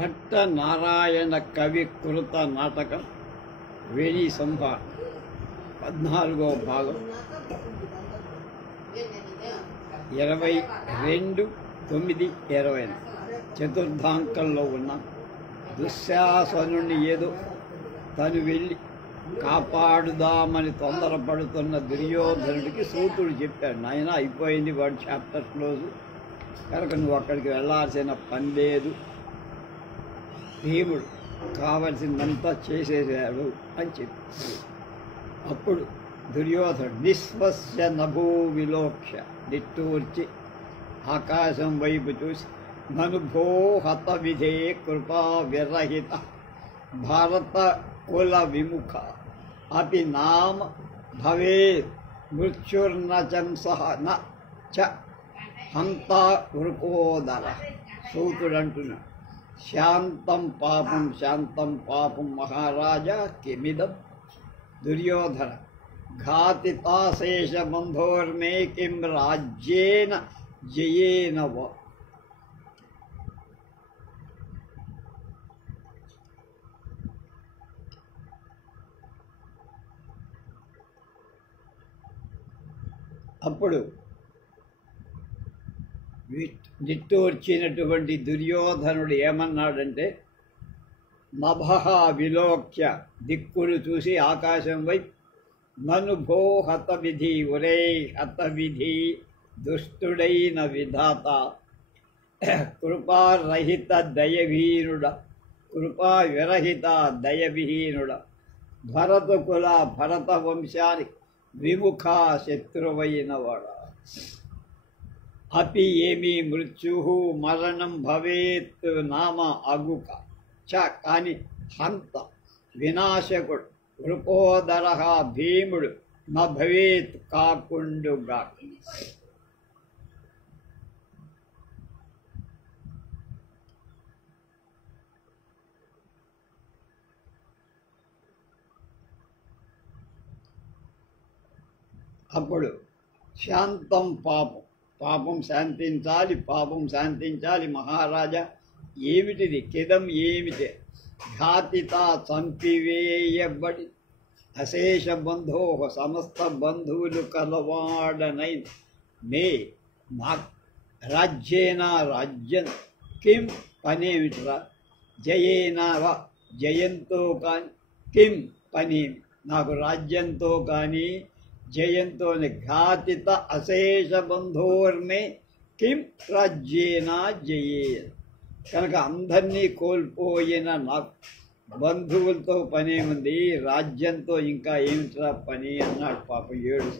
భట్ట నారాయణ కవి కృత నాటకం వేణి సంభాషణ 14వ భాగం 22/9/20 చతుర్థాంకంలో ఉన్న దుశ్శాసనుని ఏదో తను వెళ్ళి కాపాడుదామని తొందరపడుతున్న దుర్యోధనుడికి సూతుడు చెప్పాడు, నాయన అయిపోయింది వాడు చాప్టర్ క్లోజ్, కనుక నువ్వు అక్కడికి వెళ్ళాల్సిన పని లేదు, భీముడు కావలసిందంతా చేసేసాడు అని చెప్పి. అప్పుడు దుర్యోధనుడు నిస్వస్య నభూ విలోక్ష్య నిట్టూర్చి ఆకాశం వైపు చూసి, ననుభో హత విధే కృపా విరహిత భారత కుల విముఖ అపి నామ భవే మృత్యుర్నచంసః న చ హంతా వృకోదర. సూతుడు అంటున్నాడు, శాంతం పాపం మహారాజా కిమిదం. దుర్యోధన ఘాతితాశేష బంధోర్మే కిం రాజ్యేన జయేన వా. అప్పుడు నిట్టూర్చినటువంటి దుర్యోధనుడు ఏమన్నాడంటే, నభః విలోక్య దిక్కులు చూసి ఆకాశం వైపు, నను భో హత విధి ఒరే హత విధి దుష్టుడైన విధాత, కృపారహిత దయవీనుడ, కృపా విరహిత దయవిహీనుడ, భరతకుల భరత వంశానికి విముఖ శత్రువైన వాడ. అపి ఏమి మృత్యు మరణం భవేత్ నామ అగుక చ కాని హంత వినాశకుడు వృకోదర భీముడు న భవేత్ కాకుండుగా. అప్పుడు శాంతం పాపం శాంతించాలి, పాపం శాంతించాలి మహారాజా. ఏమిటిది కిదం ఏమిటి? ఘాతిత చంపివేయబడి అశేష బంధో సమస్త బంధువులు కలవాడనైన మే నా రాజ్యేన రాజ్యం కిం పనేమిటిరా, జయేనావ జయంతో కానీ కిం పనేమి నాకు రాజ్యంతో కానీ జయంతో. ఘాతిత అశేష బంధోర్మే కిం రాజ్యేన జయేన. కనుక అందరినీ కోల్పోయిన నాకు బంధువులతో పనేముంది, రాజ్యంతో ఇంకా ఏమిట్రా పని అన్నాడు పాపం ఏడు.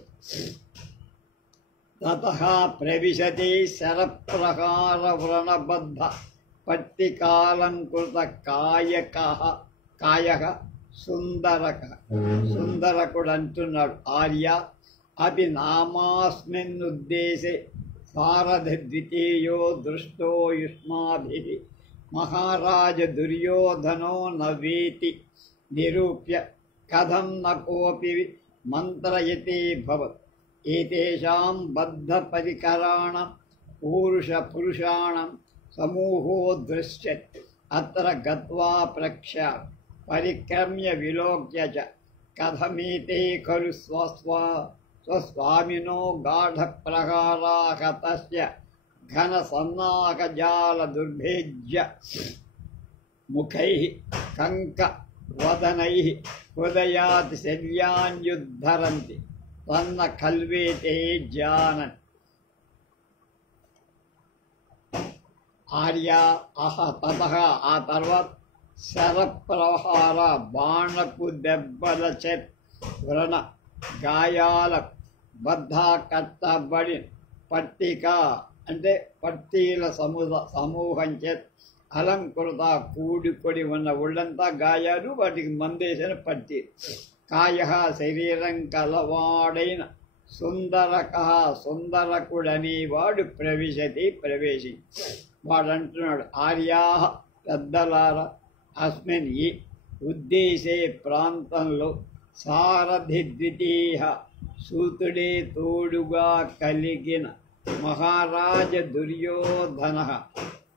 తతః ప్రవిశతి శరప్రహార వ్రణబద్ధ పట్టికాలంకృత కాయ సుందరకుడు అంటున్నాడు, ఆర్య అపి నామాస్మిన్నుద్దేశే సారథి ద్వితీయో దృష్టో యుష్మాభిః మహారాజ దుర్యోధనో నవేతి నిరూప్య కథం న కోపి మంత్రయతే భవత్. ఏతేషాం బద్ధ పరికరాణం పురుషాణం సమూహో దృశ్యత్ అత్ర గత్వా ప్రఖ్యా పరిక్రమ్య విలోక్య చ కథమేతే ఖలు స్వస్వామినో గాఢ ప్రహారాః తస్య ఘన సన్నాకజాల దుర్భేజ్య ముఖైః కంక వదనైః హృదయాత్ శల్యాన్యుద్ధరంతి తన్న ఖల్వేతే జానన్. ఆర్య తతః ఆ తర్వాత శరప్రహార బాణపు దెబ్బల వ్రణ గాయాల బద్ధ కట్టబడి పట్టిక అంటే పట్టీల సమూహం చేత అలంకృత కూడుకొని ఉన్న ఒళ్ళంతా గాయాలు, వాటికి మందేసిన పట్టి. కాయ శరీరం కలవాడైన సుందరకుడనేవాడు ప్రవేశి వాడంటున్నాడు, ఆర్యా పెద్దలారా అస్మిన్ ఈ ఉద్దేశే ప్రాంతంలో సారథి ద్వితీయ సూతుడే తోడుగా కలిగిన మహారాజ దుర్యోధన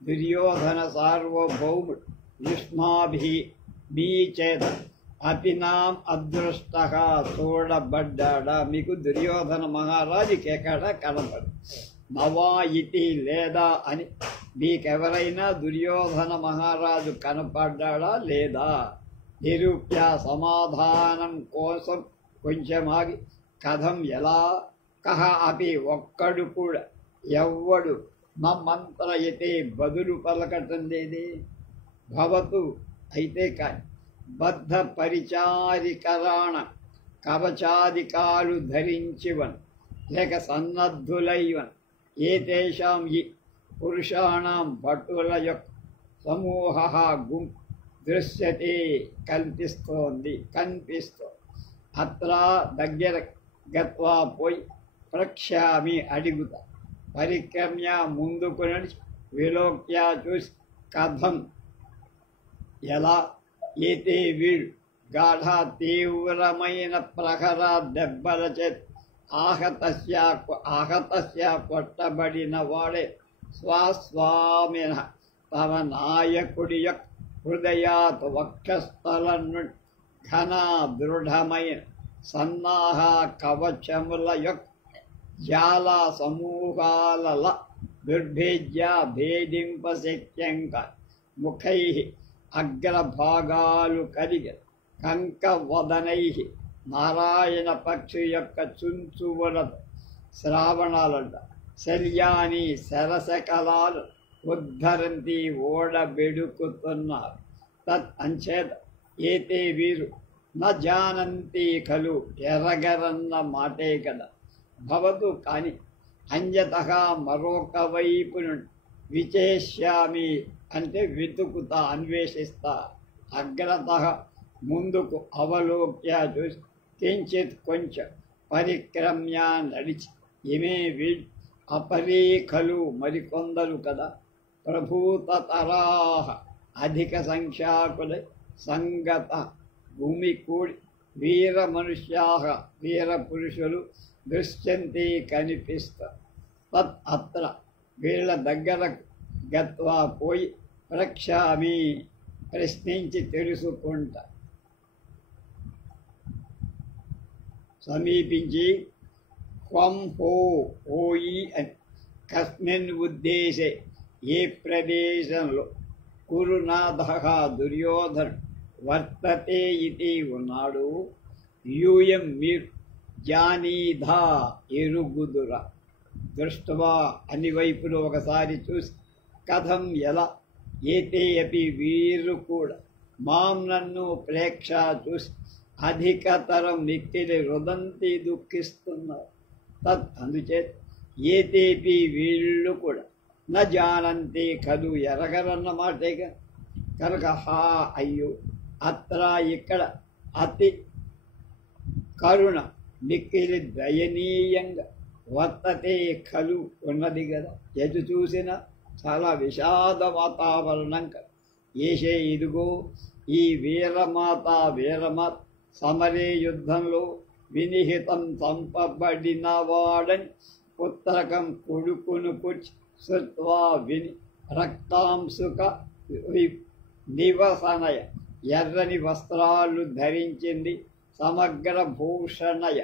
దుర్యోధన సార్వభౌముడు యుష్మాభి మీ చేత అపినాం అదృష్ట చూడబడ్డాడా? మీకు దుర్యోధన మహారాజుకి ఎక్కడ కనపడు. నవా ఇతి లేదా అని మీకెవరైనా దుర్యోధన మహారాజు కనపడ్డాడా లేదా? నిరూప్య సమాధానం కోసం కొంచెం ఆగి కథం ఎలా కహ అపి ఒక్కడు కూడా ఎవ్వడు మమ్మంత్రయతే బదులు పలకటం లేదే. భవతు అయితే కాని బద్ధ పరిచారికరాణ కవచాదికాలు ధరించివన్ లేక సన్నద్ధులైవన్ ఏతేషాం ఈ పురుషాణం భటుల యొక్క సమూహ గుంపు దృశ్యతే కనిపిస్తోంది. అత్ర దగ్గర గత్వా పోయి ప్రక్ష్యామి అడుగుతా. పరిక్రమ్య ముందుకు నడిచి విలోక్య చూసి కథం ఎలా ఏతే వీడు గాఢ తీవ్రమైన ప్రహర దెబ్బల చేత ఆహతస్య కొట్టబడిన వాడే స్వాస్వామిన తమ నాయకుడి యొక్క హృదయాత్ వక్షస్థలం నుండి ఘన దృఢమైన సన్నాహ కవచముల యొక్క జాల సమూహాల దుర్భేద్య భేదింపశక్యంక ముఖై అగ్రభాగాలు కలిగి కంకవదనై నారాయణ పక్షి యొక్క చుంచువులతో శ్రావణాలంట శల్యాని సరసకలాలు ఉద్ధరంతి ఓడబెడుకుతున్నారు. తత్ అంచేత ఏతే వీరు న జానంతి ఖలు ఎరగరన్న మాటే కదా. భవతు కాని అన్యత మరొక వైపు నుండి విచేష్యామి అంటే వెతుకుతా అన్వేషిస్తా. అగ్రత ముందుకు అవలోక్య చూసి కించిత్ కొంచెం పరిక్రమ్య నడిచి ఇమే వీడు అపరీఖలు మరికొందరు కదా. ప్రభూతతరాహ అధిక సంఖ్యాకులై సంగత భూమి కూడి వీర మనుష్యాహ వీర పురుషులు దృశ్యంతి కనిపిస్తారు. తత్ అత్ర వీళ్ళ దగ్గర గత్వా పోయి ప్రక్షామి ప్రశ్నించి తెలుసుకుంటా. సమీపించి క్వం హో ఓయి అని కస్మిన్ ఉద్దేశే ఏ ప్రదేశంలో కురునాథ దుర్యోధను వర్తతే ఇది ఉన్నాడు. యూయం మీరు జానీధా ఎరుగుదురా. దృష్టవా అన్ని వైపులు ఒకసారి చూసి కథం ఎలా ఏతే అపి వీరు కూడా మాం నన్ను ప్రేక్ష చూసి అధికతరం మిక్కిలి రుదంతి దుఃఖిస్తున్నారు. తత్ అందుచేత ఏతేపి వీళ్ళు కూడా న జానంతి కదు ఎరగరన్నమాటేగా. కనుక హా అయ్యో అత్ర ఇక్కడ అతి కరుణ మిక్కిలి దయనీయంగా వర్తతే ఖలు ఉన్నది కదా. ఎటు చూసినా చాలా విషాద వాతావరణం కదా. ఏషే ఇదిగో ఈ వీరమాత సమరే యుద్ధంలో వినిహితం చంపబడిన వాడని పుత్రకం కొడుకును కూర్చి శృత్వా విని రక్తాంశుక నివసనయ ఎర్రని వస్త్రాలు ధరించింది. సమగ్ర భూషణయ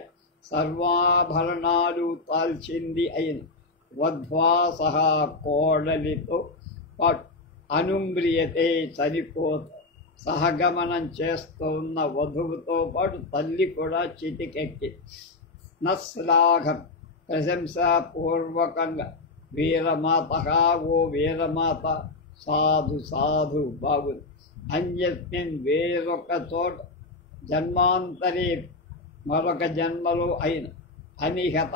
సర్వాభరణాలు తాల్చింది అయిన వధ్వా సహా కోడలితో పాటు అనుమ్రియతే చనిపోత సహగమనం చేస్తున్న వధువుతో పాటు తల్లి కూడా చితికెక్కి నశ్లాఘం ప్రశంసాపూర్వకంగా వీరమాత ఓ వీరమాత సాధు సాధు బాగుంది. అన్యస్మిన్ వేరొక చోట జన్మాంతరే మరొక జన్మలో అయిన అనిహత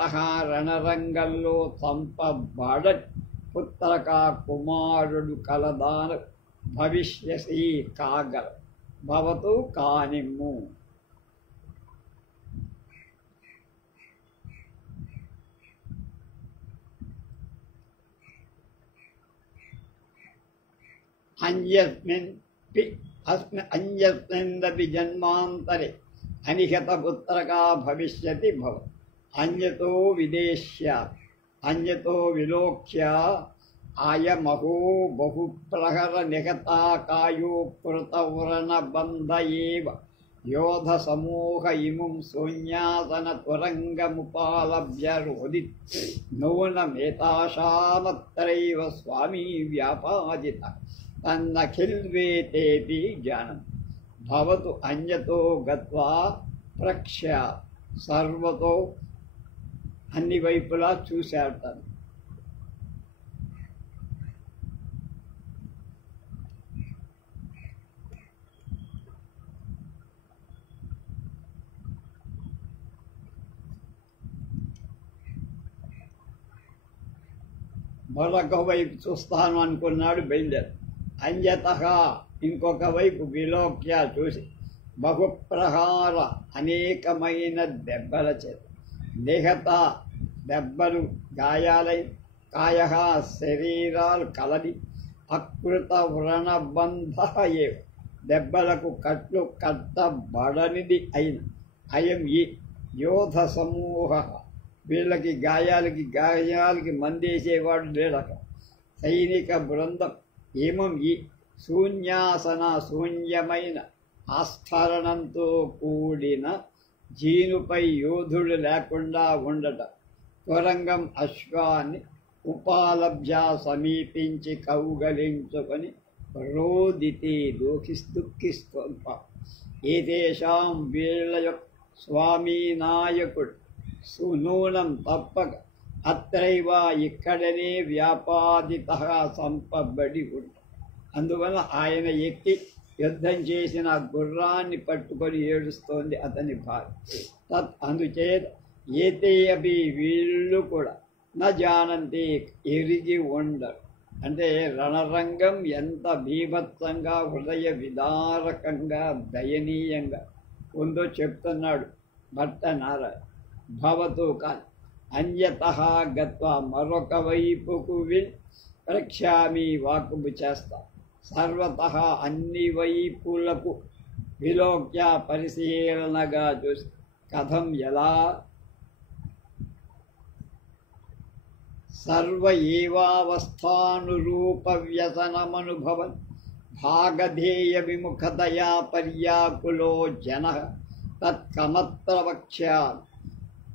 రణరంగంలో చంపబడని పుత్రక కుమారుడు కలదాన భవిష్యసి కాగల భవతు కానిమ్ము. అన్యస్మిన్నపి జన్మాంతరే అనిహత పుత్రకా భవిష్యతి భవ. అన్యతో విదేశ్య అన్యతో విలోక్య ఆయమహో బహుప్రహర నిహతాకాయో పృతవ్రణబంధ ఏవ యోధ సమూహ ఇముం శూన్యాసన త్వరంగముపాలభ్య రోదిత్ నూనమేతాశామత్రైవ స్వామీ వ్యాపాదిత తన్నఖిల్వేతేతి జానం భవతు అన్యతో గత్వా ప్రక్ష్య సర్వతో అన్ని వైపులా చూశాడతాను. మరొక వైపు చూస్తాను అనుకున్నాడు, బయలుదేరు. అన్యతః ఇంకొక వైపు విలోక్య చూసి బహుప్రహార అనేకమైన దెబ్బల చేత నిహత దెబ్బలు గాయాలై కాయ శరీరాలు కలది అకృత వ్రణబంధ ఏ దెబ్బలకు కట్లు కట్టబడనిది అయిన అయం ఈ యోధ సమూహ వీళ్ళకి గాయాలకి మందేసేవాడు లేడక సైనిక బృందం ఏమం ఈ శూన్యమైన ఆస్ఫరణంతో కూడిన జీనుపై యోధుడు లేకుండా ఉండట త్వరంగం అశ్వాన్ని ఉపాలభ్య సమీపించి కౌగలించుకొని రోదితి దుఃఖిస్తోంప ఏతేషాం వీళ్ళ యొక్క స్వామీ నాయకుడు సునూనం తప్పక అత్రైవ ఇక్కడనే వ్యాపాదిత సంపబడి ఉంటాడు. అందువల్ల ఆయన ఎక్కి యుద్ధం చేసిన గుర్రాన్ని పట్టుకొని ఏడుస్తోంది అతని భార్య. తత్ అందుచేత ఏతే అభి వీళ్ళు కూడా నా జానంతి ఎరిగి ఉండరు. అంటే రణరంగం ఎంత భీభత్సంగా హృదయ విదారకంగా దయనీయంగా ఉందో చెప్తున్నాడు భట్ట నారాయణ. భవతు కాని అన్యతః గత్వా మరొక వైపుకు ప్రక్ష్యామి వాకుము చేస్తా సర్వతః అన్ని వైపులకు విలోక్య పరిశీలనగా చూసి కథం ఎలా సర్వ ఏవావస్థానురూప వ్యసనమనుభవన్ భాగధేయ విముఖతయా పర్యాకులో జనః తత్కమత్ర వక్ష్యామి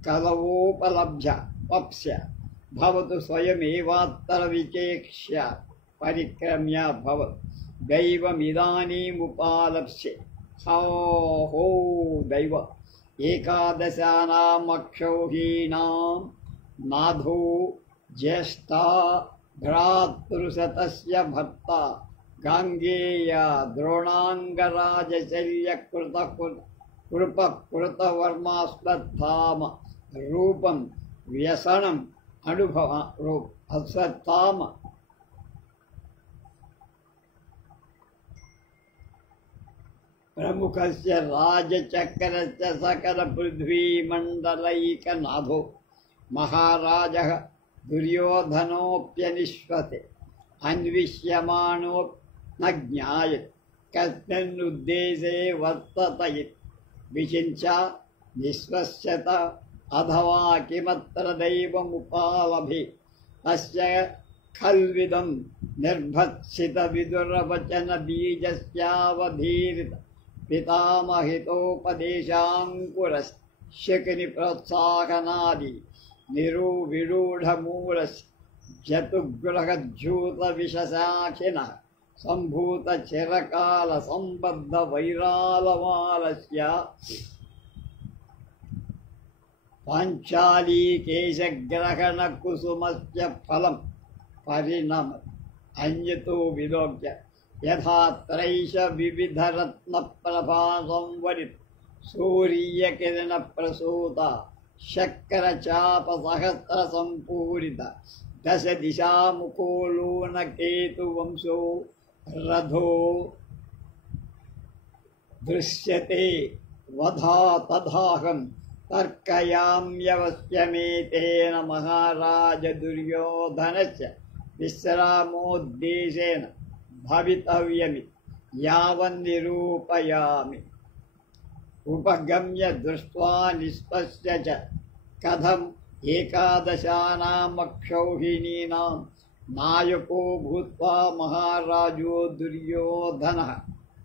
కలవోపలభ్య వప్స్య భవతు స్వయమేవాత్తర విచేక్ష్య పరిక్రమ్య భవతు దైవమిదానీముపాలప్స్యే. హో దైవ ఏకాదశానామక్షౌహీనాం నాథో జ్యేష్ఠా భ్రాతృశతస్య భర్త గాంగేయ ద్రోణాంగరాజశల్య కృపకృతవర్మాస్వత్థామ రూపం వ్యసనం అనుభవ అశ్వత్థామ ప్రముఖస్య రాజచక్రస్య సకల పృథ్వీమండలైకనాథో మహారాజః దుర్యోధనోప్యనిశ్వతే అన్విష్యమాణో న జ్ఞాయతే కస్మిన్నుద్దేశే వర్తత ఇతి విచించ నిశ్వస్యత అథవా కిమత్ర దైవముపాలభి అస్య ఖల్విదం నిర్భత్సిత విదురవచన బీజస్యావధీరిత పితామహితోపదేశాంకురస్ శకుని ప్రోత్సాహనాది నిరూఢమూలస్ జతుగ్రహజ్యూత విషశాఖిన సంభూత చిరకాల సంబద్ధ వైరాలమాలస్య పాంచాలీకేశగ్రహణ కుసుమస్య ఫలం పరిణమ అన్యతో విలోక్య యథాత్రైష వివిధరత్న ప్రభా సంవరిత సూర్యకిరణ ప్రసూత శక్కర చాప సహస్ర సంపూరిత దశ దిశాముఖోలోన కేతు వంశో రథో దృశ్యతే వధా తదాహం తర్కయామ్యవశ్యమేతేన మహారాజ దుర్యోధనస్య విశ్రామోద్దేశేన భవితవ్యమి యావన్నిరూపయామి. ఉపగమ్య దృష్ట్వా నిష్పశ్య చ కథం ఏకాదశానామక్షౌహిణీనాం నాయకో భూత్వా మహారాజో దుర్యోధనః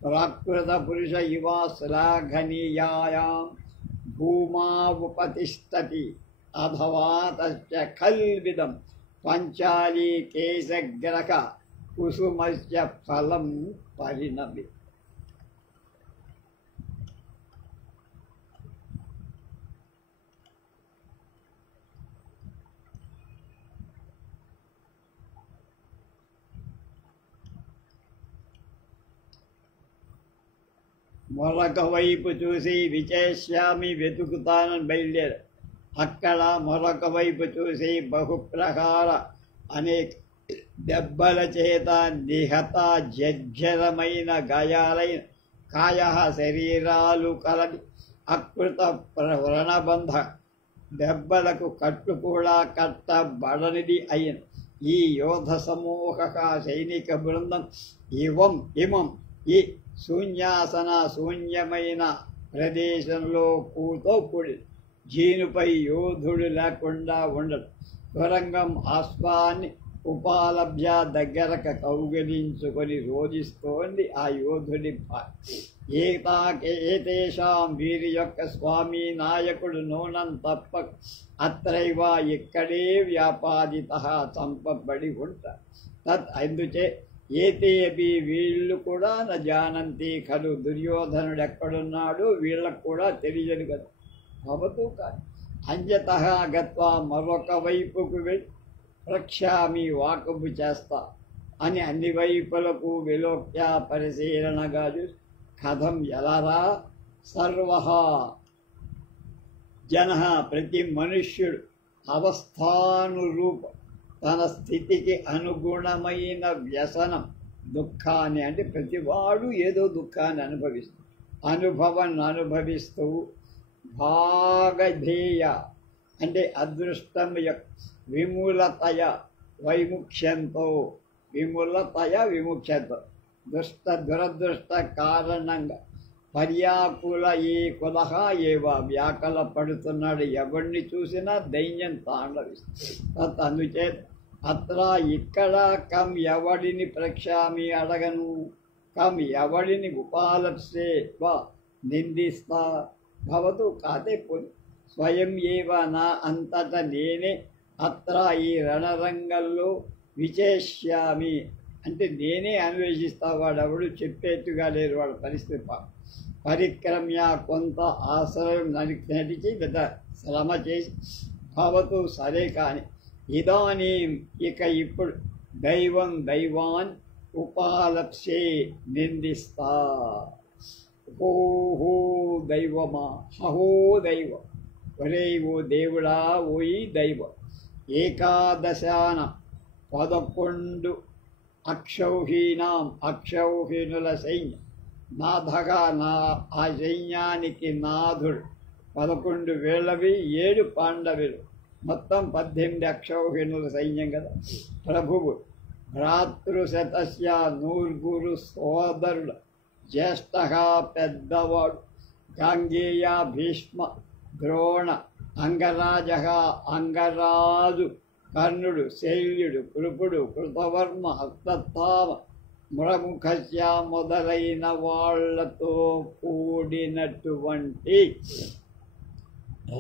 ప్రాకృత పురుష ఇవ శ్లాఘనీయాయాం భూమా ఉపతిష్టతి అథవా తస్య కల్విదం పంచాలి కేశగ్రహ కుసుమస్య ఫలం పరిణమి. మరొక వైపు చూసి విచేష్యామి వెతుకుతానని బయలుదేరు. అక్కడ మరొక వైపు చూసి బహుప్రహార అనేక దెబ్బల చేత నిహత జర్జరమైన గాయాలైన కాయ శరీరాలు కలది అకృత వ్రణబంధ దెబ్బలకు కట్టు కూడా కట్టబడనిది అయిన ఈ యోధ సమూహ సైనిక బృందం ఇమం ఈ శూన్యమైన ప్రదేశంలో పూతో కూడి జీనుపై యోధుడు లేకుండా ఉండడు. త్వరంగం ఆశ్వాన్ని ఉపాలభ్య దగ్గరకు కౌగిలించుకొని రోధిస్తోంది ఆ యోధుడి ఏతేషాం వీరి యొక్క స్వామి నాయకుడు నూనం తప్ప అత్రైవ ఇక్కడే వ్యాపాదిత చంపబడి ఉంటారు. తత్ అందుచే ఏతేపి వీళ్ళు కూడా న జానంతి ఖలు దుర్యోధనుడు ఎక్కడున్నాడు వీళ్ళకు కూడా తెలియదు కదా. భవతు కాదు అంజతః గత్వా మరొక వైపుకు వెళ్ళి ప్రక్షామి వాకబు చేస్తా అని అన్ని వైపులకు విలోక్య పరిశీలనగా చూసి కథం ఎలారా సర్వ జన ప్రతి మనుష్యుడు అవస్థానురూప తన స్థితికి అనుగుణమైన వ్యసనం దుఃఖాన్ని అంటే ప్రతివాడు ఏదో దుఃఖాన్ని అనుభవిస్తూ భాగధేయ అంటే అదృష్టం యొక్క విమూలతయ విముక్షంతో దురదృష్ట కారణంగా పర్యాకుల ఏ కులహ ఏవ వ్యాకల పడుతున్నాడు. ఎవరిని చూసినా దైన్యం తాండవిస్తుంది. అందుచేత అత్ర ఇక్కడ కం ఎవడిని ప్రక్షామి అడగను, కం ఎవడిని ఉపాలప్సే వా నిందిస్తా భవతు కాదే పోని స్వయం ఏవ నా అంతట నేనే అత్ర ఈ రణరంగంలో విచేష్యామి అంటే నేనే అన్వేషిస్తా. వాడెవడు చెప్పేట్టుగా లేరు వాడు పరిస్థితి. పరిక్రమ్య కొంత ఆశ్రయం నడిచి పెద్ద శ్రమ చేసి భవతు సరే కాని ఇదానీ ఇక ఇప్పుడు దైవాన్ ఉపాలప్సే నిందిస్తా. ఓహో దైవమా హహో దైవం ఒరే ఓ దేవుడా ఓయి దైవం ఏకాదశాన 11 అక్షౌహీనుల సైన్యం నాథగా ఆ సైన్యానికి నాథుడు 11 వేలవి 7 పాండవులు మొత్తం 18 అక్షౌహీనుల సైన్యం కదా. ప్రభువు భ్రాతృశతస్య 100 సోదరుడు జ్యేష్ఠ పెద్దవాడు గాంగేయ భీష్మ ద్రోణ అంగరాజు కర్ణుడు శైల్యుడు కృపుడు కృతవర్మ అశ్వత్థామ మురముఖస్య మొదలైన వాళ్లతో కూడినటువంటి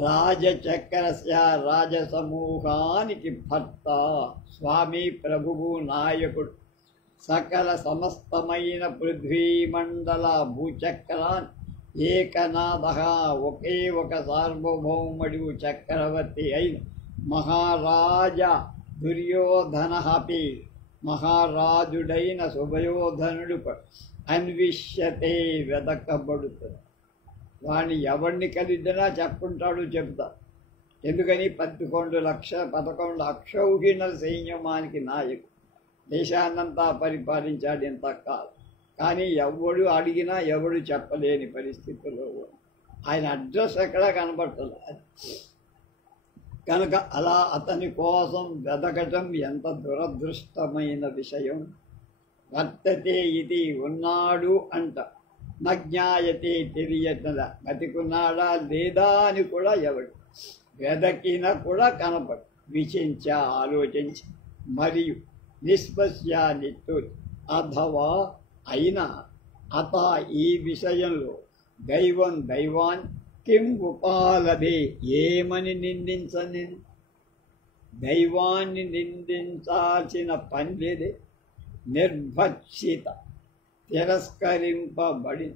రాజచక్రస్య రాజసమూహానికి భర్త స్వామి ప్రభువు నాయకుడు సకల సమస్తమైన పృథ్వీమండల భూచక్రాన్ ఏకనాథ ఒకే ఒక సార్వభౌముడు చక్రవర్తి అయిన మహారాజ దుర్యోధనపి మహారాజుడైన సుభయోధనుడు అన్విష్యతే వెదకబడుతుంది. వాడిని ఎవరిని కలిద్దినా చెప్తా. ఎందుకని 11 అక్షౌహిణ సైన్యమానికి నాయకుడు దేశాన్నంతా పరిపాలించాడు ఇంతకాలం. కానీ ఎవడు అడిగినా ఎవడు చెప్పలేని పరిస్థితుల్లో ఆయన అడ్రస్ ఎక్కడా కనబడలేదు. కనుక అలా అతని కోసం వెదకటం ఎంత దురదృష్టమైన విషయం. వర్తతే ఇది ఉన్నాడు అంట నజ్ఞాయతే తెలియటదా బతికున్నాడా లేదా అని కూడా ఎవడు వెదకినా కూడా కనపడు. విచించ ఆలోచించి మరియు నిష్పశ్య నిత్తు అథవా అయినా అత ఈ విషయంలో దైవాన్ కిం ఉపాలభే ఏమని నిందించని దైవాన్ని నిందించాల్సిన పని లేదే నిర్భక్షిత తిరస్కరింపబడి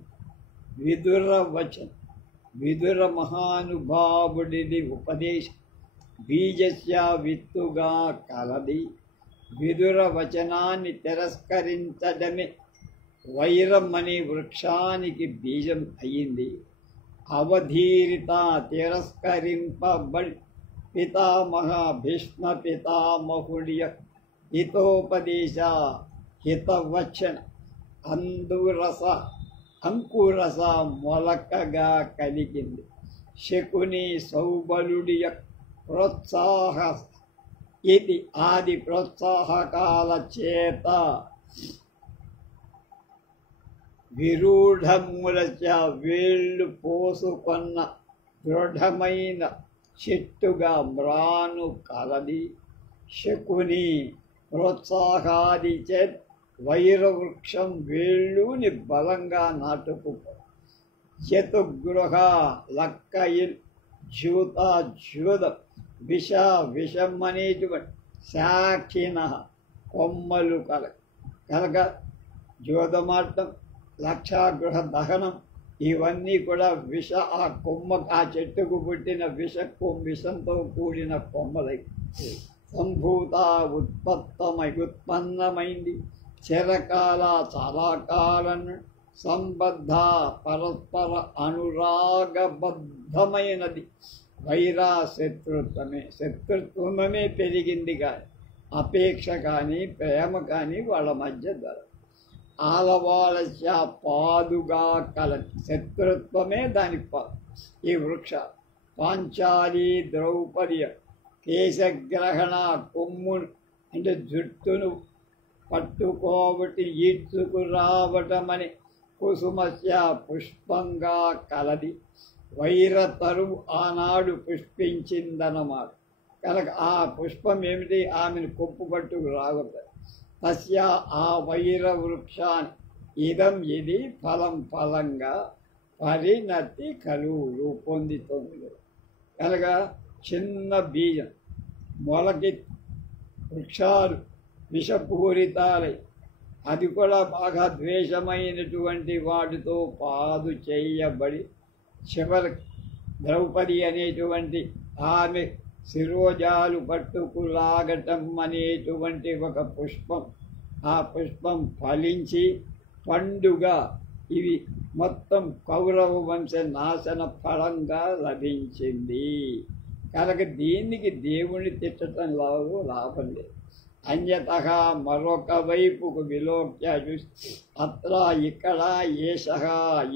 విదుర మహానుభావుడిని ఉపదేశం బీజస్య విత్తుగా కలది విదుర వచనాన్ని తిరస్కరించడమే వైరం అనే వృక్షానికి బీజం అయింది. అవధీరిత తిరస్కరింపబడి పితామహ భీష్మ పితామహుడి హితోపదేశ హితవచన అంకురస మొలకగా కలిగింది. శకుని సౌబలుడి ప్రోత్సాహ ఇది ఆది ప్రోత్సాహకాల చేత విరూఢములచ వేళ్ళు పోసుకొన్న దృఢమైన చెట్టుగా మ్రాను కలది. శకుని ప్రోత్సాహాది చేత్ వైరవృక్షం వేళ్ళుని బలంగా నాటుకుపో చతుగృహ లక్కయిల్ జూత విషం అనేటువంటి శాఖిన కొమ్మలు కలగ జోదమాటం లక్షాగృహ దహనం ఇవన్నీ కూడా ఆ ఆ చెట్టుకు పుట్టిన విషంతో కూడిన కొమ్మలై సంభూత ఉత్పన్నమైంది. చిరకాల చాలా కాలం సంబద్ధ పరస్పర అనురాగబద్ధమైనది. వైరా శత్రుత్వమే పెరిగింది కానీ అపేక్ష కానీ ప్రేమ కానీ వాళ్ళ మధ్య ధర ఆలవాలశ పాదుగా కలది. శత్రుత్వమే దాని ఈ వృక్ష పాంచాలి ద్రౌపది కేశగ్రహణ కొమ్ము అంటే జుట్టును పట్టుకోవటి ఈడ్చుకురావటమని కుసుమస్య పుష్పంగా కలది. వైరతరువు ఆనాడు పుష్పించిందన్నమాట. కనుక ఆ పుష్పం ఏమిటి? ఆమెను కొప్పు పట్టుకు రావద్దు. తస్య ఆ వైర వృక్షాన్ని ఇది ఫలంగా పరిణతి కలువు పొందుతుంది. కనుక చిన్న బీజం మొలకి వృక్షాలు విషపూరితాలై అది కూడా బాగా ద్వేషమైనటువంటి వాటితో పాదు చేయబడి చివరి ద్రౌపది అనేటువంటి ఆమె శిరోజాలు పట్టుకులాగటం అనేటువంటి ఒక పుష్పం, ఆ పుష్పం ఫలించి పండుగ ఇవి మొత్తం కౌరవ వంశ నాశన ఫలంగా లభించింది. కనుక దీనికి దేవుని తిట్టడం లాభం లేదు. అన్యత మరొక వైపుకు విలోక్య చూసి అత్ర ఇక్కడ ఏష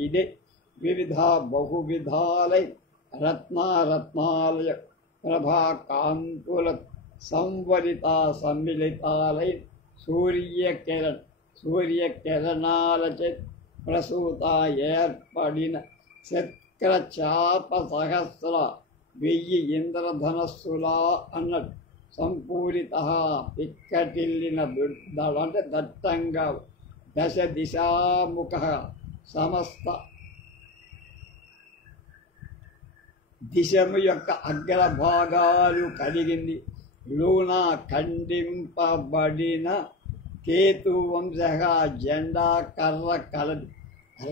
ఇదే వివిధ బహువిధాలై రత్నాలయ ప్రభా కాంతుల సంవరిత సమ్మిళితాలై సూర్యకిరణాలచే ప్రసూత ఏర్పడిన శక్రచాప సహస్ర 1000 ఇంద్రధనస్సులా అన్నట్టు సంపూరిత పిక్కటిల్లిన అంటే దట్టంగా దశ దిశాముఖ సమస్త దిశము యొక్క అగ్రభాగాలు కలిగింది. లూన ఖండింపబడిన కేతు వంశ జెండా కర్ర కలది.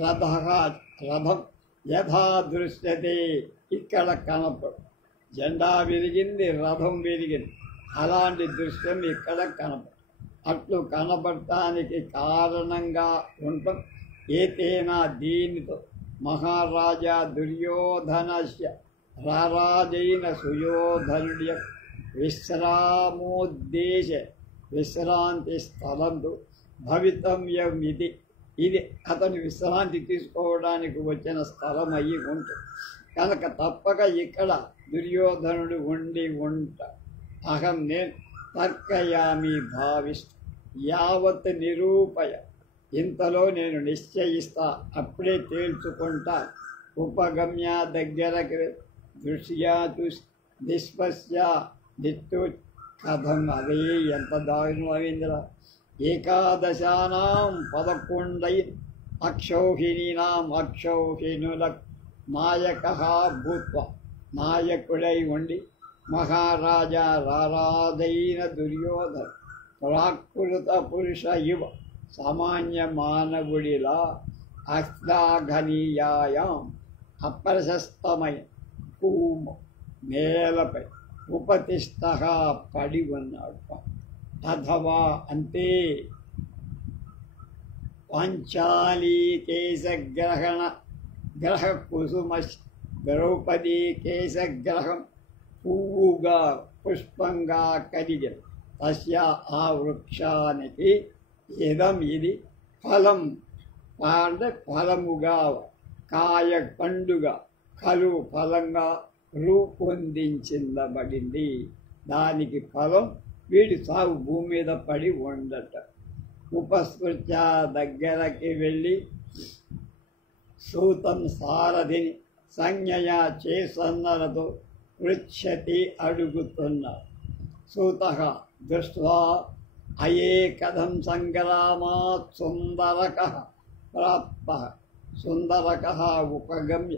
రథం యథా దృశ్యతే ఇక్కడ కనపడు. జెండా విరిగింది, రథం విరిగింది. అలాంటి దృశ్యం ఇక్కడ కనపడు. అట్లు కనపడటానికి కారణంగా ఉంటాం. ఏతేనా దీనితో మహారాజా దుర్యోధనస్య రారాజైన సుయోధనుడి విశ్రామోద్దేశ విశ్రాంతి స్థలంతో భవితవ్యం ఇది అతను విశ్రాంతి తీసుకోవడానికి వచ్చిన స్థలం అయ్యి ఉంటుంది. కనుక తప్పక ఇక్కడ దుర్యోధనుడు ఉండి అహం నేను తర్కయామి భావిస్తూ యావత్ నిరూపయ ఇంతలో నేను నిశ్చయిస్తా, అప్పుడే తేల్చుకుంటా. ఉపగమ్య దగ్గరకు దృశ్యా నిష్పశ్య నిత్తు కథం అదే ఎంత దారుణమైందిరా. ఏకాదశానాం 11 అక్షౌహిణీనాం అక్షౌహిణుల నాయక భూత్వ నాయకుడై ఉండి మహారాజా రారాదైన దుర్యోధన ప్రాకృత పురుష ఇవ సామాన్య మానవుడిలా అశ్లాఘనీయాయాం అప్రశస్తమైన భూమ నేలపై ఉపతిష్ట పడి ఉన్నాడు. అథవా అంటే పాంచాలీ గ్రహ కుసుమ ద్రౌపదీ కేశగ్రహం పువ్వుగా పుష్పంగా కలిగిన తస్య ఆ వృక్షానికి ఇది ఫలం అంటే ఫలముగా కాయ పండుగ కలు ఫలంగా రూపొందించబడింది. దానికి ఫలం వీడి సాగు భూమి మీద పడి ఉండట. ఉపస్పృత్య దగ్గరకి వెళ్ళి సూతం సారథిని సంజ్ఞయ చేసన్నలతో పృచ్ఛతి అడుగుతున్నారు. సూత దృష్ట్వా అయే కథం సంగ్రామాత్ సుందరక ప్రాప్త సుందరక ఉపగమ్య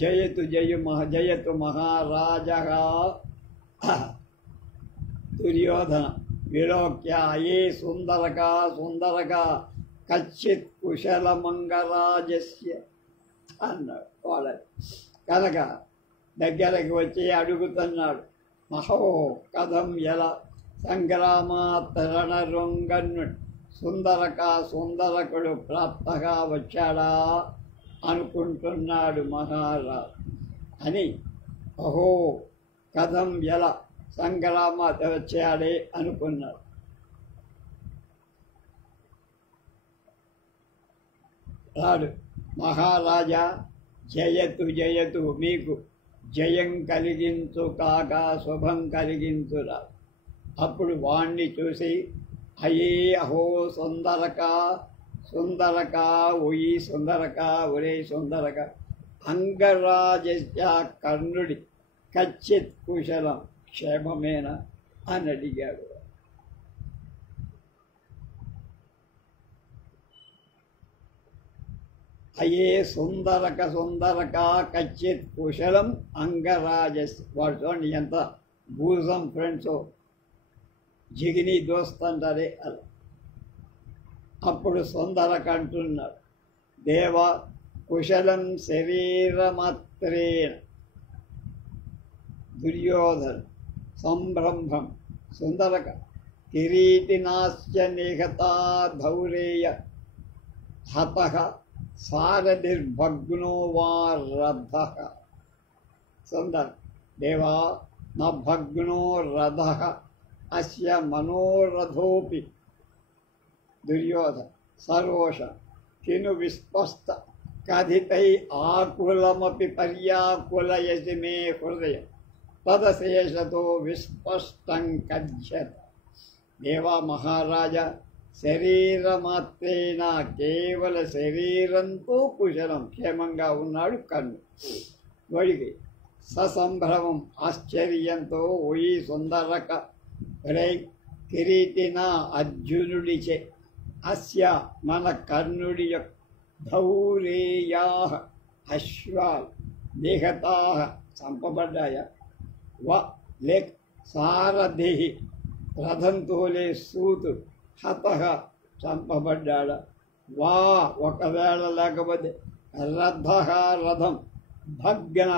జయతు మహారాజ దుర్యోధన విలోక్య అయే సుందరక కచ్చిత్ కుశలమంగరాజస్య అన్నాడు. వాళ్ళని కనుక దగ్గరకు వచ్చి అడుగుతున్నాడు. మహో కథం ఎలా సంగ్రామాత్ రణరంగన్నుడు సుందరకుడు ప్రాప్తగా వచ్చాడా అనుకుంటున్నాడు మహారాజు అని. అహో కథం ఎలా సంగ్రామాత్ వచ్చాడే అనుకున్నాడు. రాడు మహారాజా జయతు మీకు జయం కలిగించు కాక శుభం కలిగించురా. అప్పుడు వాణ్ణి చూసి అయే అహో సుందరక ఒయి ఒరే సుందరక అంగరాజస్య కర్ణుడి కచ్చిత్ కుశలం క్షేమమేనా అని అడిగాడు. అయే సుందరక కచ్చిత్ కుశలం అంగరాజస్. వాడు చూడండి ఎంత భూజం ఫ్రెండ్స్, జిగిని దోస్త్ అంటారే అలా. అప్పుడు సుందరక అంటున్నాడు, దేవ కుశలం శరీరమాత్రేణ. దుర్యోధన సంభ్రంభం సుందరక కిరీటినాశ్చ నిహతా ధౌరేయ హతః సారథిర్భగ్నో వా రథః. సుందర దేవా న భగ్నో రథః అస్య మనోరథోపి. దుర్యోధన సరోష కిను విస్పష్ట కథితై ఆకులమపి పర్యాకులయసి మే హృదయం తదశేషతో విస్పష్టం కథ్యత. దేవా మహారాజా శరీరమాత్రేన కేవల శరీరంతో కుశలం క్షేమంగా ఉన్నాడు కర్ణుడు. వాడికి ససంభ్రమం ఆశ్చర్యంతో ఓయి సుందరక రై కిరీటిన అర్జునుడిచే అస్య మన కర్ణుడి యొక్క ధౌరేయా అశ్వాలు నిహతా చంపబడ్డాయా లేక సారథి రథంతోలే సూతు హతః చంపబడ్డాడా వా ఒకవేళ లేకపోతే రథం భగ్న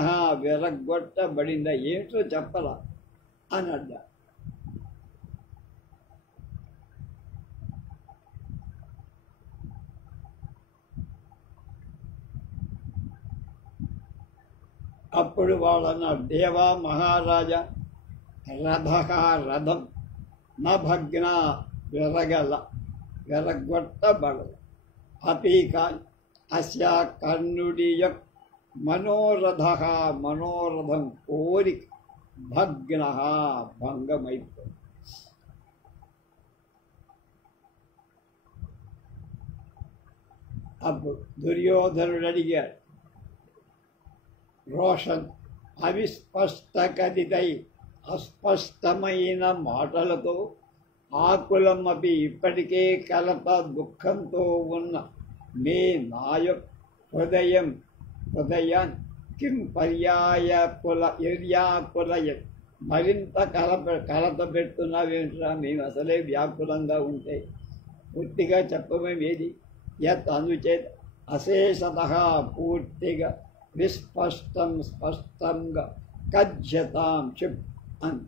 విరగొట్టబడిందా ఏమిటో చెప్పరా అని అడ్డా. అప్పుడు వాళ్ళన్నాడు, దేవా మహారాజా రథం నా భగ్న విరగొట్టబడదు. అపీకా అస్య కర్ణుడి యొక్క మనోరథం కోరిక భగ్న భంగమైపోయింది. అప్పుడు దుర్యోధనుడు అడిగాడు, రోషన్ అవిస్పష్ట కథితై అస్పష్టమైన మాటలతో ఆకులమపి ఇప్పటికే కలత దుఃఖంతో ఉన్న మే నాయక్ హృదయాన్ కిం పర్యాకులయ మరింత కలత పెడుతున్నావేంట్రా, మేము అసలే వ్యాకులంగా ఉంటే పూర్తిగా చెప్పమేది యత్ అనుచేత అశేషత పూర్తిగా స్పష్టంగా కథ్యతాం చెప్ అన్న.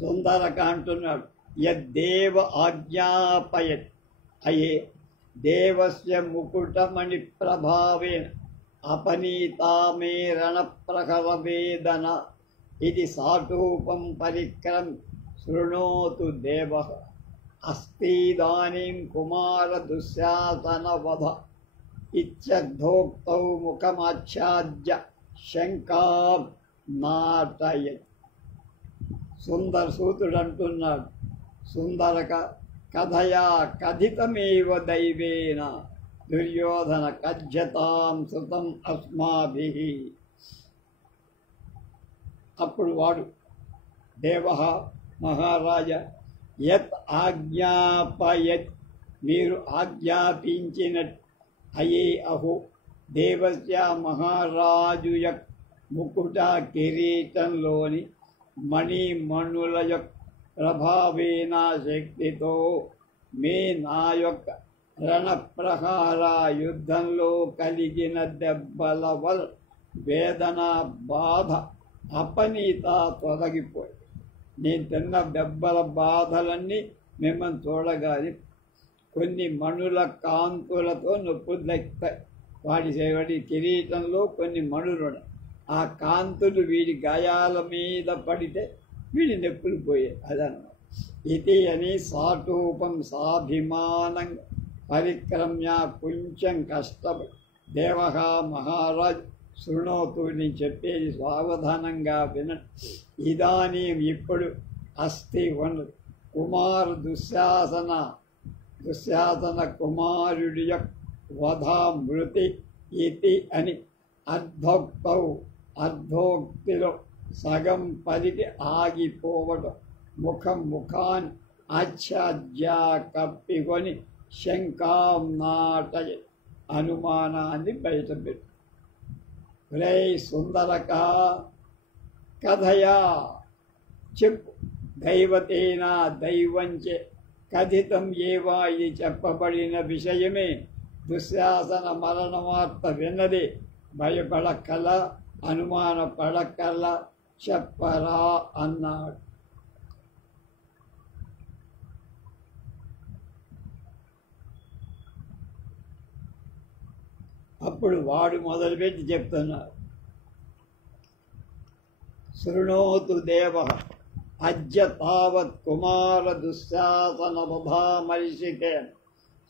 సుందరక అంటున్నాడు, యద్దేవ ఆజ్ఞాపయత్ అయే దేవస్య ముకుటమణి ప్రభావేన అపనీతామే రణప్రహరవేదన ఇది సాటూపం పరిక్రమ్ శృణోతు దేవః అస్తిదానీం కుమార దుశ్శాసనవధ ఇత్యర్థోక్తౌ ముఖమాచ్ఛాద్య శంకాం నాటయత్. సూతుడు అంటున్నాడు, సుందరక కథయా కథితమేవ దైవేన దుర్యోధన కథ్యతాం శృతం అస్మాభిః. అప్పుడు వాడు దేవ మహారాజ యత్ ఆజ్ఞాపయత్ మీరు ఆజ్ఞాపించినట్టు అయే అహో దేవస్య మహారాజు యొక్క ముకుట కిరీటంలోని మణిమణుల యొక్క ప్రభావేన శక్తితో మే నా యొక్క రణప్రహార యుద్ధంలో కలిగిన దెబ్బల వల్ల వేదన బాధ అపనీత తొలగిపోయి నేను తిన్న దెబ్బల బాధలన్నీ మిమ్మల్ని చూడగానే కొన్ని మణుల కాంతులతో నొప్పులు దక్కుతాయి. వాడి కిరీటంలో కొన్ని మణులు, ఆ కాంతులు వీడి గాయాల మీద పడితే వీడి నొప్పులు పోయాయి. అదన్నమాట. ఇది అని సాటూపం సాభిమానంగా పరిక్రమ్య కొంచెం కష్టపడి దేవ మహారాజ్ శృణోతు నేను చెప్పేది సావధానంగా వినండి. ఇదానీ ఇప్పుడు అస్థి ఉండదు కుమార్ దుశ్శాసన కుమారుడి యొక్క వధా మృతి ఇది అని అర్ధోక్తిలో సగం పలికి ఆగిపోవడం ముఖాన్ని ఆచ్ఛాద్యా కప్పికొని శంకాం నాటయ అనుమానాన్ని బయటపెట్టు. రే సుందరక కథయా చెప్పు, దైవతేన దైవంచే కథితం ఏవా ఇది చెప్పబడిన విషయమే దుశ్శాసన మరణవార్త విన్నది భయపడకల అనుమాన పడకల చెప్పరా అన్నాడు. అప్పుడు వాడు మొదలుపెట్టి చెప్తున్నారు, శృణోతు దేవ అద్య తావత్ కుమార దుశ్శాసన వధామర్షితేన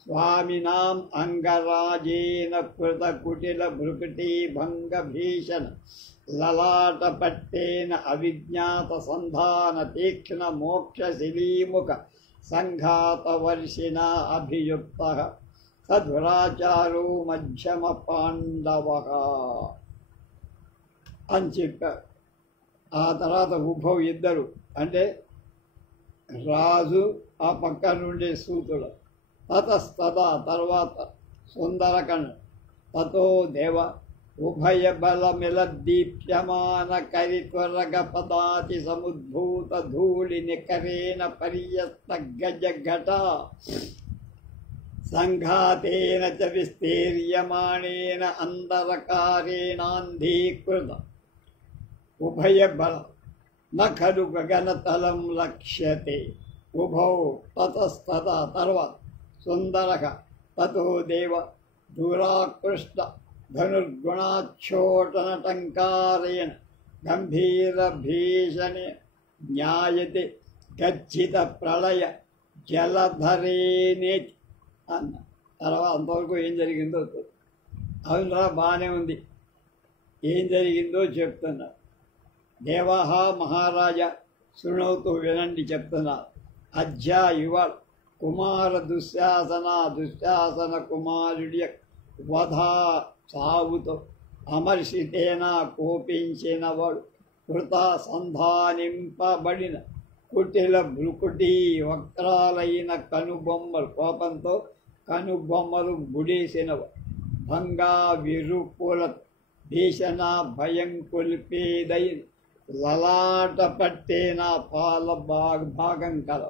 స్వామినాం అంగరాజేన కృత కుటిల భృకుటీ భంగ భీషణ లలాటపట్టేన అవిజ్ఞాత సంధాన తీక్ష్ణ మోక్ష శిలీముఖ సంఘాతవర్షిణ అభియుక్త సధురాచారో మధ్యమ పాండవ అని చెప్పారు. ఆ తర్వాత ఉభవ్ ఇద్దరు అంటే రాజు ఆ పక్క నుండి సూతుడు తతస్తదా తర్వాత సుందరకన్ తతో దేవ ఉభయ బలమిల దీప్యమాన కరిత్వరగ పదాతి సముద్భూత ధూళి నికరేణ పర్యస్త గజ ఘట సంఘాతేన చ విస్తీర్యమాణేన అంధరకారేణాంధీకృత ఉభయ బల న ఖలు గగనతలం లక్ష్యతే. ఉభౌ తతస్తదా తర్వాత సుందరక తతో దేవ దూరాకృష్ట ధనుర్గుణాక్షోటనటంకారేణ గంభీర భీషణ జ్ఞాయతే గచ్చిత ప్రళయ జలధరేనేతి అన్న. తర్వాత అంతవరకు ఏం జరిగిందో అవునరా బాగానే ఉంది, ఏం జరిగిందో చెప్తున్నా. దేవహ మహారాజా శృణోతు వినండి చెప్తున్నారు. అధ్యా ఇవాళ కుమార దుశ్శాసన కుమారుడి వధా సావుతో అమర్షితేన కోపించినవాడు కృత సంధానింపబడిన కుటిల భృకుటి వక్రాలైన కనుబొమ్మలు కోపంతో కనుబొమ్మలు గుడేసినవాడు భంగా విరుపుల భీషణ భయం కొలిపేదైన లలాట పట్టేన పాల భాగం కల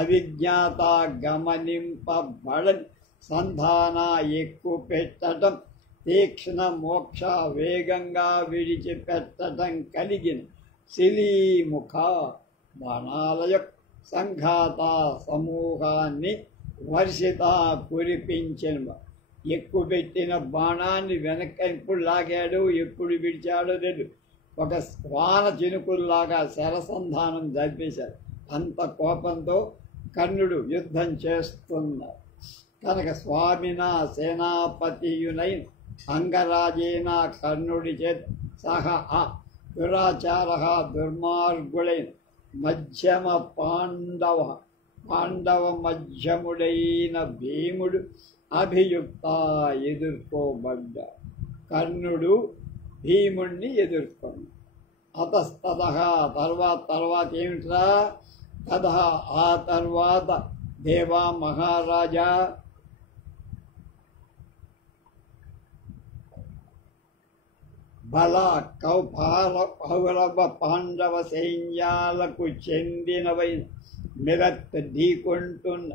అవిజ్ఞాత గమనింపబడని సంధాన ఎక్కువ పెట్టడం తీక్ష్ణ మోక్ష వేగంగా విడిచిపెట్టడం కలిగిన శిలీముఖ బాణాల యొక్క సంఘాత సమూహాన్ని వర్షిత కురిపించిన ఎక్కువ పెట్టిన బాణాన్ని వెనక ఎప్పుడు లాగాడు ఎప్పుడు విడిచాడో లేదు ఒక వాన చినుకుల్లాగా శరసంధానం జరిపేశారు అంత కోపంతో కర్ణుడు యుద్ధం చేస్తున్నాడు కనుక స్వామిన సేనాపతియునైన అంగరాజైన కర్ణుడి చేత సహా దురాచార దుర్మార్గుడైన మధ్యమ పాండవ మధ్యముడైన భీముడు అభియుక్త ఎదుర్కోబడ్డ కర్ణుడు భీముణ్ణి ఎదుర్కొంది అతస్తత తర్వాత ఏమిట్రా తద ఆ తర్వాత దేవా మహారాజా బల కౌరవ పాండవ సైన్యాలకు చెందినవైన మిరత్ ఢీకొంటున్న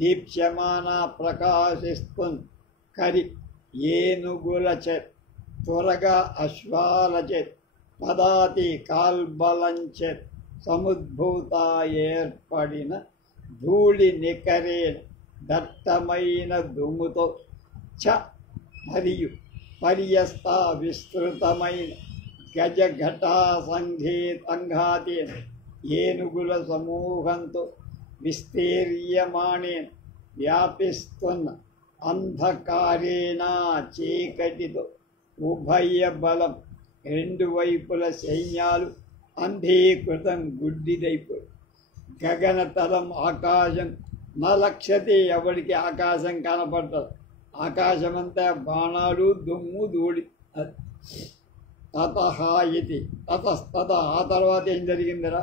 దీప్యమాన ప్రకాశిస్తున్న కరి ఏనుగుల చేత త్వరగా అశ్వాల చేత పదాతి కాల్బలం చేత సముద్భూత ఏర్పడిన ధూళి నికరేణ దట్టమైన దుమ్ముతో మరియు పర్యస్త విస్తృతమైన గజఘటా సంఘాతేన ఏనుగుల సమూహంతో విస్తీర్యమాణేన వ్యాపిస్తున్న అంధకారేణ చీకటితో ఉభయ బలం రెండు వైపుల సైన్యాలు అంధీకృతం గుడ్డిదైపోయి గగనతలం ఆకాశం నలక్షతి ఎవరికి ఆకాశం కనపడదు ఆకాశమంతా బాణాలు దుమ్ము ధూళి తతస్తత ఆ తర్వాత ఏం జరిగిందిరా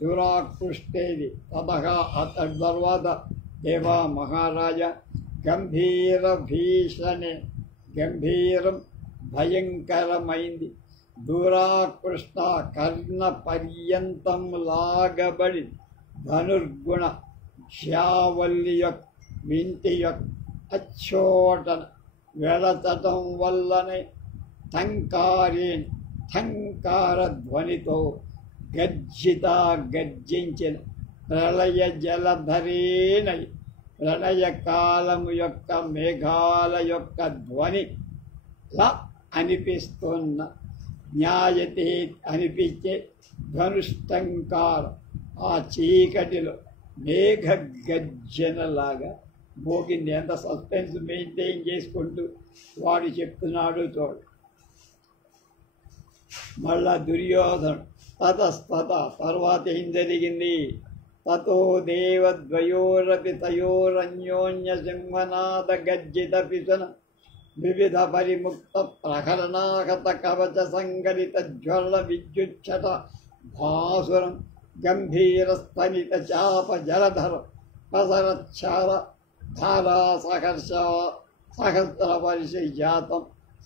దురాకృష్టేది తత తర్వాత దేవా మహారాజా గంభీర భీషణే గంభీరం భయంకరమైంది దురాకృష్ట కర్ణ పర్యంతం లాగబడి ధనుర్గుణ శ్యావల్లి యొక్క వింటి యొక్క అచ్చోటన వెళతటం వల్లనే ఠంకార ధ్వనితో గర్జించిన ప్రళయ జలధరేనై ప్రళయ కాలము యొక్క మేఘాల యొక్క ధ్వని లా అనిపిస్తున్న న్యాయతే అనిపించే ధనుష్టంకారం ఆ చీకటిలో మేఘ గర్జనలాగా మోగింది. ఎంత సస్పెన్స్ మెయింటైన్ చేసుకుంటూ వాడు చెప్తున్నాడు చూడు. మళ్ళా దుర్యోధను తతస్తత తర్వాత ఏం జరిగింది? తతో దేవద్వయోరపి తయోరన్యోన్య సింహనాద గర్జిత పిశున వివిధ పరిముక్త ప్రహరణాగత కవచ సంగలిత జ్వల విద్యుచ్చట భాసురం గంభీర స్తనిత చాప జలధర పసరచ్చార ధారా సహస్ర వర్ష జాతం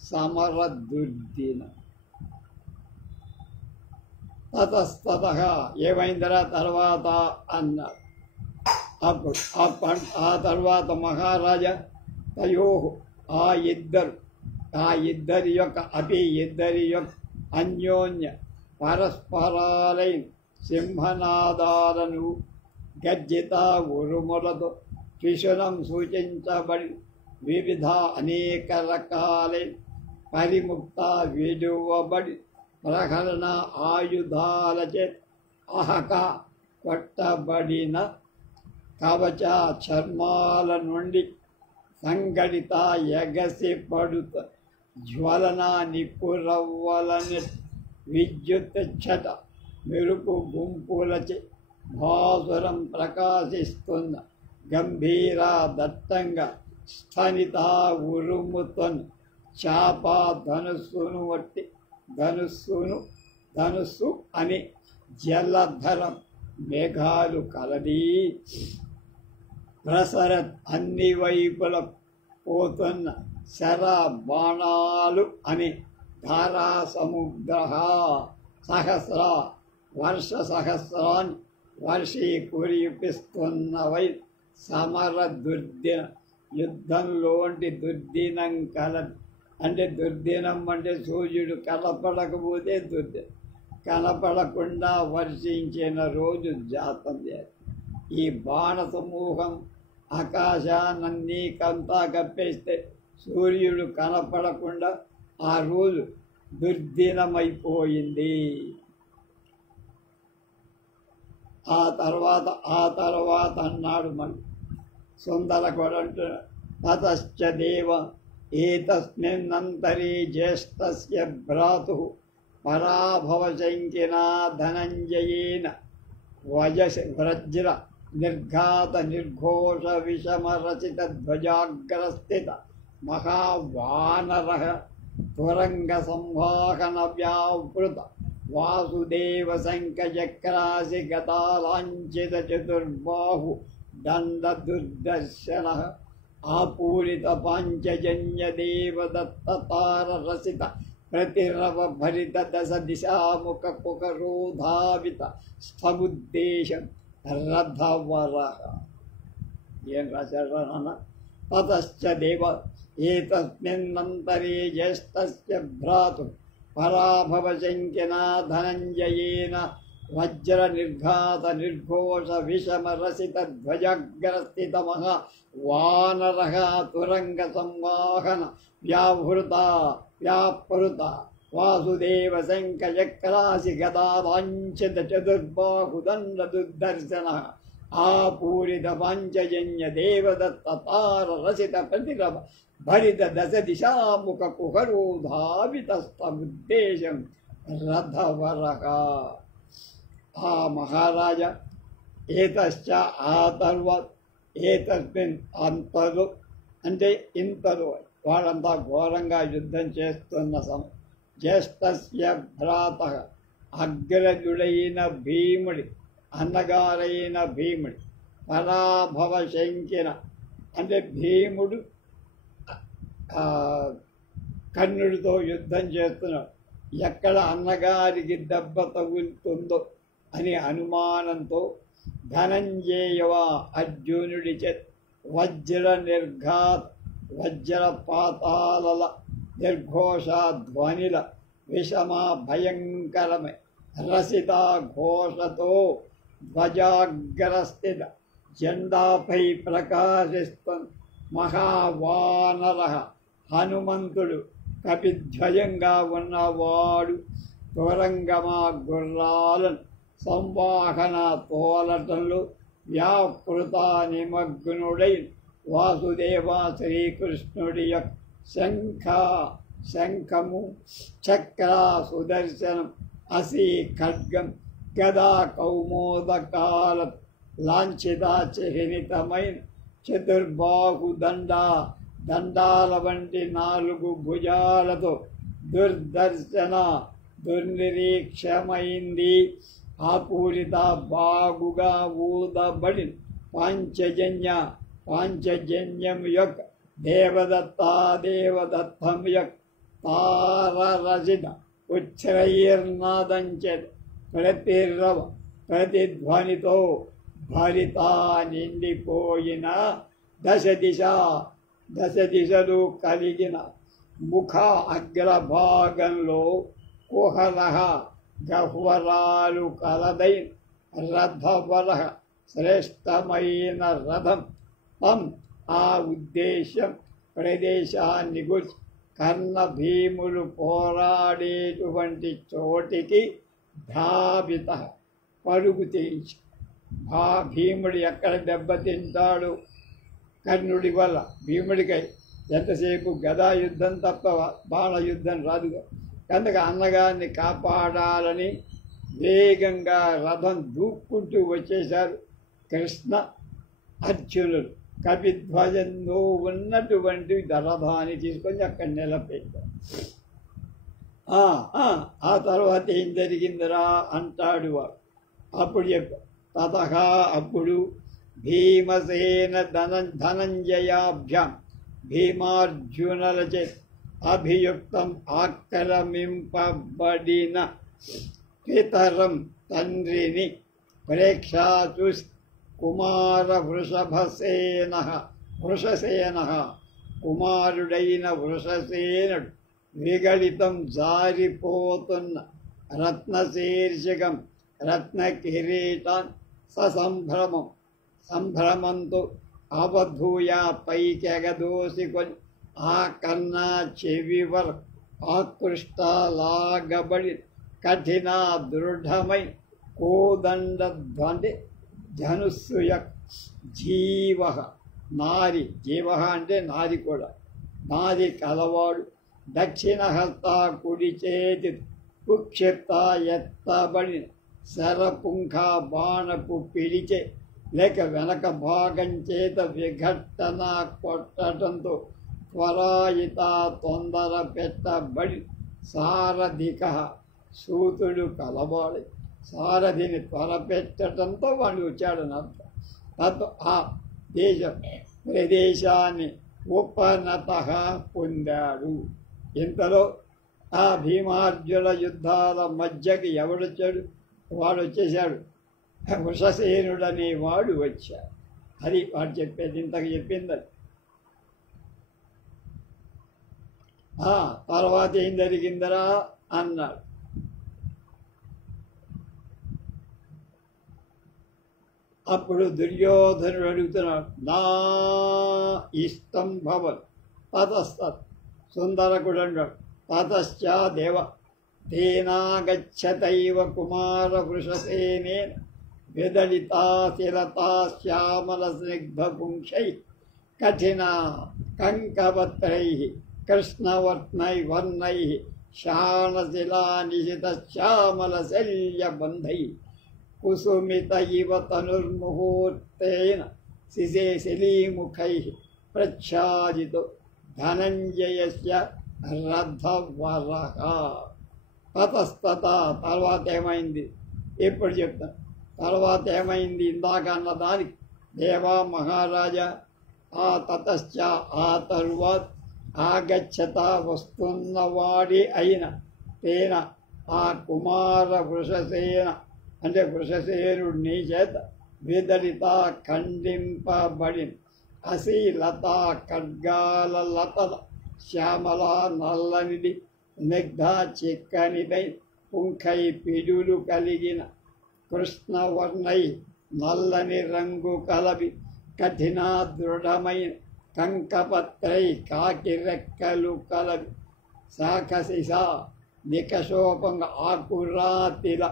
సమరదుర్దిన. తతస్తత ఏమైందిరా తర్వాత అన్నారు. అప్పుడు ఆ తర్వాత మహారాజా తయో ఆ ఇద్దరి యొక్క అన్యోన్య పరస్పరాలైన సింహనాదాలను గర్జిత ఉరుములతో త్రిశూలం సూచించబడి వివిధ అనేక రకాలైన పరిముక్త విడువబడి ప్రహరణ ఆయుధాలచే అహక కొట్టబడిన కవచ చర్మాల నుండి సంఘటిత ఎగసి పడుత జ్వలన నిపురవ్వలని విద్యుత్ ఛట మెరుపు గుంపులచే భాసురం ప్రకాశిస్తున్న గంభీర దట్టంగా స్థనిత ఉరుముతోన్ చాప ధనుస్సును వట్టి ధనుస్సు అని జలధరం మేఘాలు కలది ప్రసరత్ అన్ని వైపుల పోతున్న శర బాణాలు అని ధారా సముద్ర సహస్ర వర్ష సహస్రాన్ని కురిపిస్తున్నవై సమర దుర్దిన యుద్ధంలోంటి దుర్దినం కలది. అంటే దుర్దినం అంటే సూర్యుడు కనపడకపోతే దుర్దినం, కనపడకుండా వర్షించిన రోజు జాతం చేయాలి. ఈ బాణ సమూహం ఆకాశాన్ని కంతా కప్పేస్తే సూర్యుడు కనపడకుండా ఆ రోజు దుర్దినమైపోయింది. ఆ తర్వాత అన్నాడు మళ్ళీ సుందరకొడ అంటున్నాడు, తతశ్చ దేవ ఏతస్మిన్నంతరే జ్యేష్ఠస్య భ్రాతుః పరాభవశంకినా ధనంజయేన వజ్ర నిర్ఘాత నిర్ఘోష విషమరచిత ధ్వజాగ్రస్థిత మహావానరః తురంగ సంవాహన వ్యావృత వాసుదేవ శంఖచక్రాసి గదాలాంఛిత చతుర్బాహు దండ దుర్దర్శనః ఆపూరిత పాంచజన్య దేవదత్త తార రసిత ప్రతిరవ భరిత దశ దిశాముఖ కుకరోధావిత స్థముద్దేశం రథవరః. ఏం రాశాడు నాన్న? తతశ్చ దేవ ఏతస్మిన్నంతరే జ్యేష్ఠస్య భ్రాతు పరాభవశంకినా ధనంజయేన వజ్ర నిర్ఘాత నిర్ఘోష విషమ రసిత ధ్వజగ్రస్థిత మహా వానరః తురంగ సంవాహన వ్యాపృత వాసుదేవ శంఖచక్రాసి గదాలాంఛిత చతుర్బాహుదండ దుర్దర్శనః ఆపూరిత పాంచజన్య దేవదత్త తార రసిత ప్రతిరవ భరిత దశ దిశాముఖ కుహరోధావిత స్తముద్దేశం రథవరః. ఆ మహారాజా ఏతశ్చ ఆ తర్వాత ఏతస్మిన్ అంతరు అంటే ఇంతరు వాళ్ళంతా ఘోరంగా యుద్ధం చేస్తున్న సమయం జ్యేష్ఠస్య భ్రాతః అగ్రజుడైన భీముడి అన్నగారైన భీముడి పరాభవ శంకిన అంటే భీముడు కర్ణుడితో యుద్ధం చేస్తున్నాడు. ఎక్కడ అన్నగారికి దెబ్బ తగులుతుందో అని అనుమానంతో ధనంజేయవ అర్జునుడి చేత వజ్ర నిర్ఘాత్ వజ్రపాతాల నిర్ఘోష ధ్వనిల విషమ భయంకరమే రసిత ఘోషతో ధ్వజాగ్రస్థిత జెండాపై ప్రకాశిస్తున్న మహావానరః హనుమంతుడు కపిధ్వజంగా ఉన్నవాడు తురంగమా గుర్రాలను సంవాహన తోలటంలో వ్యాపృత నిమగ్నుడై వాసుదేవ శ్రీకృష్ణుడి యొక్క శంఖము చక్ర సుదర్శనం అసి ఖడ్గం గదా కౌమోదకాల లాంఛిత చిహ్నితమైన చతుర్బాహు దండాల వంటి 4 భుజాలతో దుర్దర్శన దుర్నిరీక్షమైంది. ఆపూరిత బాగుగా ఊదబడి పాంచజన్యం యొక్క దేవదత్తం యొక్క తారరచిత ఉచ్ఛ్రైర్నాదంచేత ప్రతిధ్వనితో భరిత నిండిపోయిన దశ దిశలు కలిగిన ముఖ అగ్రభాగంలో కుహరః గహ్వరాలు కలదైన రథవరః శ్రేష్టమైన రథం తం ఆ ఉద్దేశం ప్రదేశాన్ని గురించి కర్ణ భీములు పోరాడేటువంటి చోటికి ధావిత పరుగు తీయించి భీముడు ఎక్కడ దెబ్బతింటాడు కర్ణుడి వల్ల భీముడికై ఎంతసేపు గదా యుద్ధం తప్ప బాణ యుద్ధం రాదుగా కనుక అన్నగారిని కాపాడాలని వేగంగా రథం దూక్కుంటూ వచ్చేశారు కృష్ణ అర్జునుడు. కపిధ్వజం నువ్వు ఉన్నటువంటి రథాన్ని తీసుకొని అక్కడ నిలబెట్టాడు. ఆ తర్వాత ఏం జరిగిందిరా అంటాడు వాడు. అప్పుడు చెప్పాడు, తతహా అప్పుడు భీమసేన ధనంజయాభ్యాం భీమార్జునులచే అభియుక్తం ఆక్రమింపబడిన పితరం తండ్రిని ప్రేక్షాచు కుమార వృషసేన కుమారుడైన వృషసేనుడు విగళితం జారిపోతున్న రత్నశీర్షికం రత్న కిరీటాన్ సంభ్రమంతో అవధూయ పైకెగదోసికొని ఆ కన్నా చెవివర ఆకృష్టాలాగబడి కఠిన దృఢమై కోదండధ్వండి ధనుస్సుయ జీవ నారి జీవ అంటే నారి కూడా నారి కలవాడు దక్షిణ హస్త కుడి చేతి కుక్షిప్త ఎత్తబడిన శరపుంఖ బాణపు పిడిచే లేక వెనక భాగం చేత విఘట్టన కొట్టడంతో త్వరాయిత తొందర పెట్టబడి సారథిక సూతుడు కలవాడి సారథిని త్వరపెట్టడంతో వాడు వచ్చాడని అర్థం. తత్ ఆ ప్రదేశాన్ని ఉపనత పొందాడు. ఇంతలో ఆ భీమార్జున యుద్ధాల మధ్యకి ఎవడొచ్చాడు? వాడు వచ్చేసాడు. వృషసేనుడనే వాడు వచ్చాడు. అది వాడు చెప్పేది. ఇంతకు చెప్పింది అది. తర్వాత ఏం జరిగిందరా అన్నాడు. అప్పుడు దుర్యోధనుడు అడుగుతున్నాడు, నా ఇష్టం భవన్ తతస్తత్ సుందరకుడు అన్నాడు. తతశ్చ దేవ తేనాగచ్చతైవ కుమార వృషసేనేన విదళితా శిలతా శ్యామల స్నిగ్ధపుంక్షై కఠిన కంకవత్రై కృష్ణవర్ణై వర్ణై శానశిలా నిశిత శ్యామల శల్యబంధై కుసుమిత ఇవ తనుర్ముహూర్తేన శిలీముఖై ప్రచ్ఛాదితో ధనంజయస్య రథవరః. తతస్తత తర్వాత ఏమైంది ఇప్పుడు చెప్తాను. తర్వాత ఏమైంది ఇందాక అన్న దానికి దేవా మహారాజా ఆ తతశ్చ ఆ తరువాత ఆగచ్చత వస్తున్నవాడి అయిన తేన ఆ కుమార వృషసేన అంటే వృషసేనుడు నీ చేత విదళిత ఖండింపబడిన అశీలత ఖడ్గాల లతల శ్యామల నల్లనిది స్నిగ్ధ చిక్కనిదై పుంఖై పిడులు కలిగిన కృష్ణవర్ణై నల్లని రంగు కలవి కఠిన దృఢమైన కంకపత్రై కాకి రెక్కలు కలవి శాఖశిష నికశోపంగా ఆకురాతిల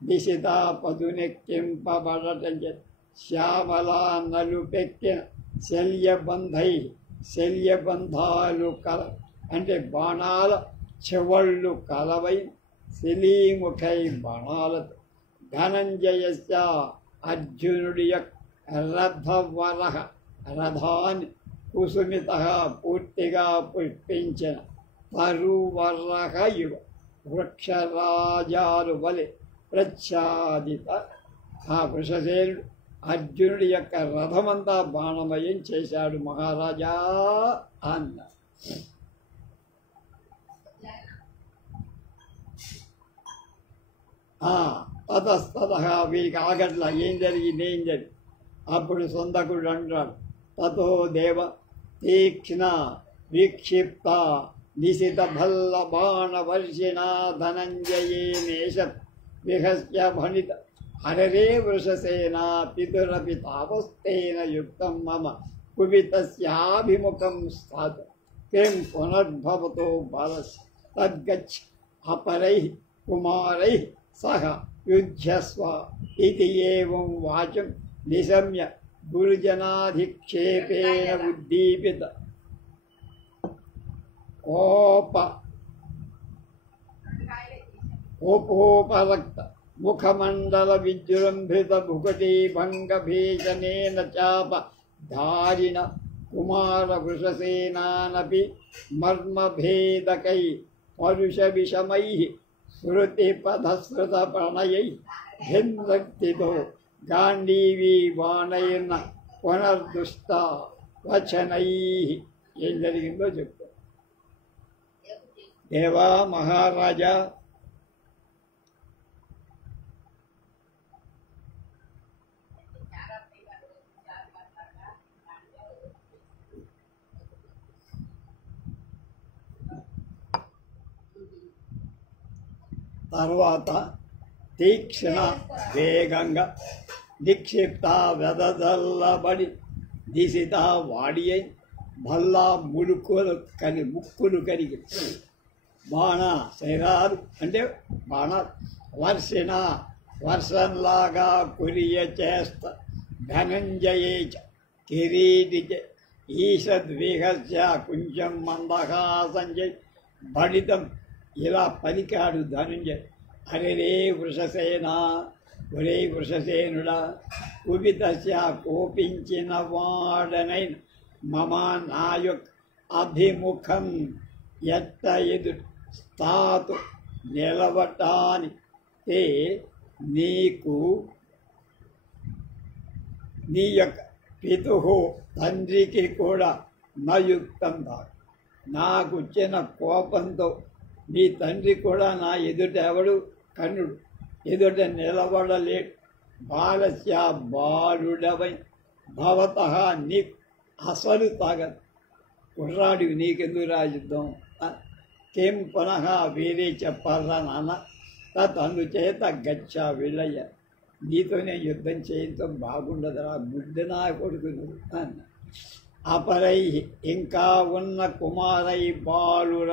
దిశిత పదునెక్కింపబడటం చేత శ్యామల నలుపెక్కిన శల్యబంధాలు కల అంటే బాణాల చెవళ్ళు కలవై శిలీముఖై బాణాలతో ధనంజయస్య అర్జునుడి యొక్క రథవరః రథాన్ని కుసుమిత పూర్తిగా పుష్పించిన తరువరః ఇవ వృక్షరాజాలు వలె ప్రచ్ఛాదిత ఆ వృషసేనుడు అర్జునుడి యొక్క రథమంతా బాణమయం చేశాడు మహారాజా అన్న. తతస్తత వీరికి ఆగట్ల ఏం జరిగింది. అప్పుడు సొందకుడు అంటాడు, తతో దేవ తీక్ష్ణ విక్షిప్త నిశిత భల్ల బాణ వర్షిణ ధనంజయేనేష విహస్య భణిత హరరే వృషసేన పితురపి తాపస్తేన యుక్తం మమ కుపితస్యాభిముఖం స్థాత కిం పునర్భవతో బాలస్ తద్గచ్చ అపరై కుమారై సహ యుధ్యస్వ ఇది ఏవం వాచం నిశమ్య గురుజనాధిక్షేపేణ ఉద్దీపిత కోపోపరక్త ముఖమండల విజృంభిత భుకటీ భంగ భీషణేన చాప धारिण कुमारवृषसेनानपि मर्मभेदकै परुषविषमैः श्रुतिपथश्रुतप्रणयैः भिन्नक्तितो गाण्डीवी बाणैर्न पुनर्दुष्टा वचनैः ఏం జరిగిందో చెప్తారు. దేవా మహారాజా, తర్వాత తీక్షణ వేగంగా నిక్షిప్త వెదజల్లబడి దిశిత వాడి అయి భల్లా ముక్కులు కరిగి బాణ శరీరాలు అంటే బాణ వర్షంలాగా కురియ చేస్త ధనంజయేచ కిరీటి ఈషద్విహస్య కొంచెం మందహాసంజయ్ బడితం ఇలా పలికాడు ధనుంజయ. అరే వృషసేన, ఒరే వృషసేనుడా, కుపితస్య కోపించిన వాడనైన మమ నాయక్ అభిముఖం ఎత్త ఎదురు స్థాతు నిలవటానికి నీకు నీ యొక్క పితు తండ్రికి కూడా నయుక్తం కాదు. నాకు వచ్చిన కోపంతో నీ తండ్రి కూడా నా ఎదుట ఎవడు కన్నుడు ఎదుట నిలబడలేడు. బాలస్య బాలుడవై భవత నీ అసలు తాగదు. కుర్రాడివి, నీకెందుకు రాయుద్ధం? కేం పునః వేరే చెప్పాలా నాన్న? అందుచేత గచ్చ వెళ్ళయ్య, నీతోనే యుద్ధం చేయించడం బాగుండదురా, బుడ్డ నా కొడుకు అన్న. అపరై ఇంకా ఉన్న కుమారై బాలుర,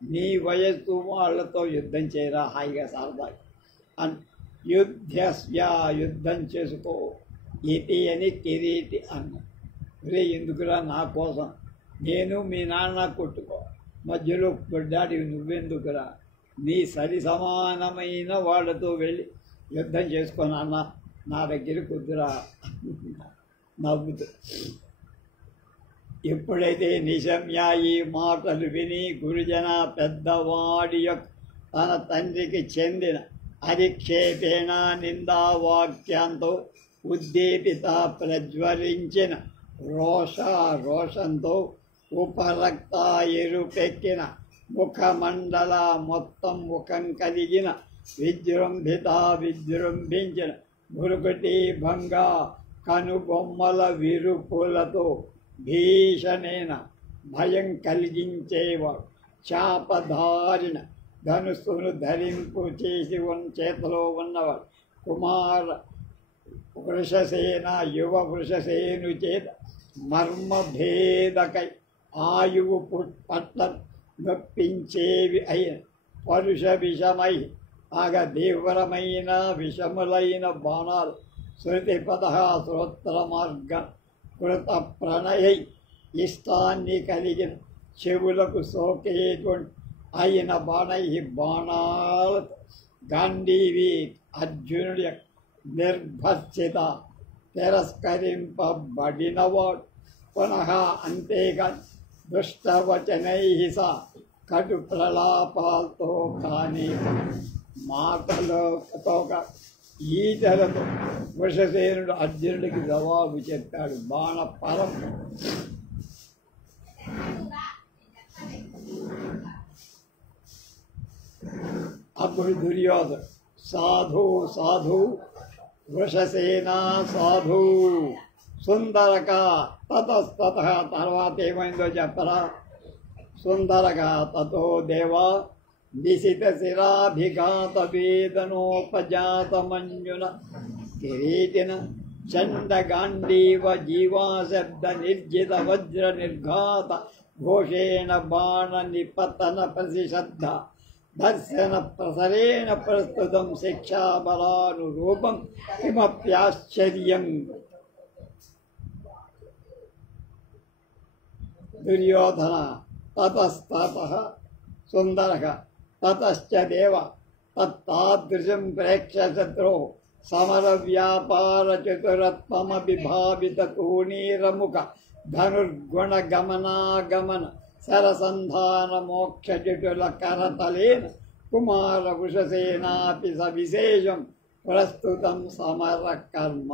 నీ వయస్సు వాళ్ళతో యుద్ధం చేయరా హాయిగా సరదాగా అన్ యుద్ధస్య, యుద్ధం చేసుకో ఇది అని కిరీటి అన్న. రే ఎందుకురా నా కోసం, నేను మీ నాన్న కొట్టుకో, మధ్యలో కొడ్డాడి నువ్వెందుకురా, నీ సరి సమానమైన వాళ్ళతో వెళ్ళి యుద్ధం చేసుకొని అన్న, నా దగ్గరికి వద్దురా నవ్వుతూ. ఎప్పుడైతే నిశమ్య ఈ మాటలు విని గురుజన పెద్దవాడి యొక్క తన తండ్రికి చెందిన అధిక్షేపేణ నిందావాక్యంతో ఉద్దీపిత ప్రజ్వలించిన రోషంతో ఉపరక్త ఎరుపెక్కిన ముఖమండల మొత్తం ముఖం కలిగిన విజృంభించిన మురుగటి భంగ కనుబొమ్మల విరుపులతో భీషణేన భయం కలిగించేవాడు. చాపధారిన ధనుస్సును ధరింపు చేసి చేతిలో ఉన్నవాడు కుమార వృషసేన యువ వృషసేను చేత మర్మభేదకై ఆయువు పట్ల నొప్పించేవి అయిన పరుష విషమై ఆగా తీవ్రమైన విషములైన బాణాలు శృతి శ్రోత్ర మార్గ కృత ప్రణయై ఇష్టాన్ని కలిగిన చెవులకు సోకేటువంటి అయిన బాణై బాణాలతో గాంధీవి అర్జునుడి నిర్భర్షిత తిరస్కరింపబడినవాడు. పునః అంతేగా దుష్టవచనై సా కటు ప్రలాపాలతో కానీ మాటలతో ఈటలతో వృషసేనుడు అర్జునుడికి జవాబు చెప్పాడు. బాణపరం అప్పుడు దుర్యోధను సాధు సాధు వృషసేన సాధు సుందరక తతస్తత తర్వాత ఏమైందో చెప్పరా. సుందరక తతో దేవా నిశిత శిరాభిఘాత వేదనోపజాత మంజున కిరీటిన చండగాండీవ జీవాశబ్ద నిర్జిత వజ్ర నిర్ఘాత ఘోషేణ బాణ నిపతన ప్రతిశబ్ద దర్శన ప్రసరేణ ప్రస్తుతం శిక్షాబలానురూపం కిమప్యాశ్చర్యం. దుర్యోధన తతస్తతః సుందరః తతశ్చ దేవ తత్తాదృశం ప్రేక్ష శత్రో సమర వ్యాపార చతురత్వమభిభావిత తూణీరముఖ ధనుర్గుణ గమనాగమన సరసంధాన మోక్ష జటుల కరతలేన కుమార వృషసేనాపి సవిశేషం ప్రస్తుతం సమర కర్మ.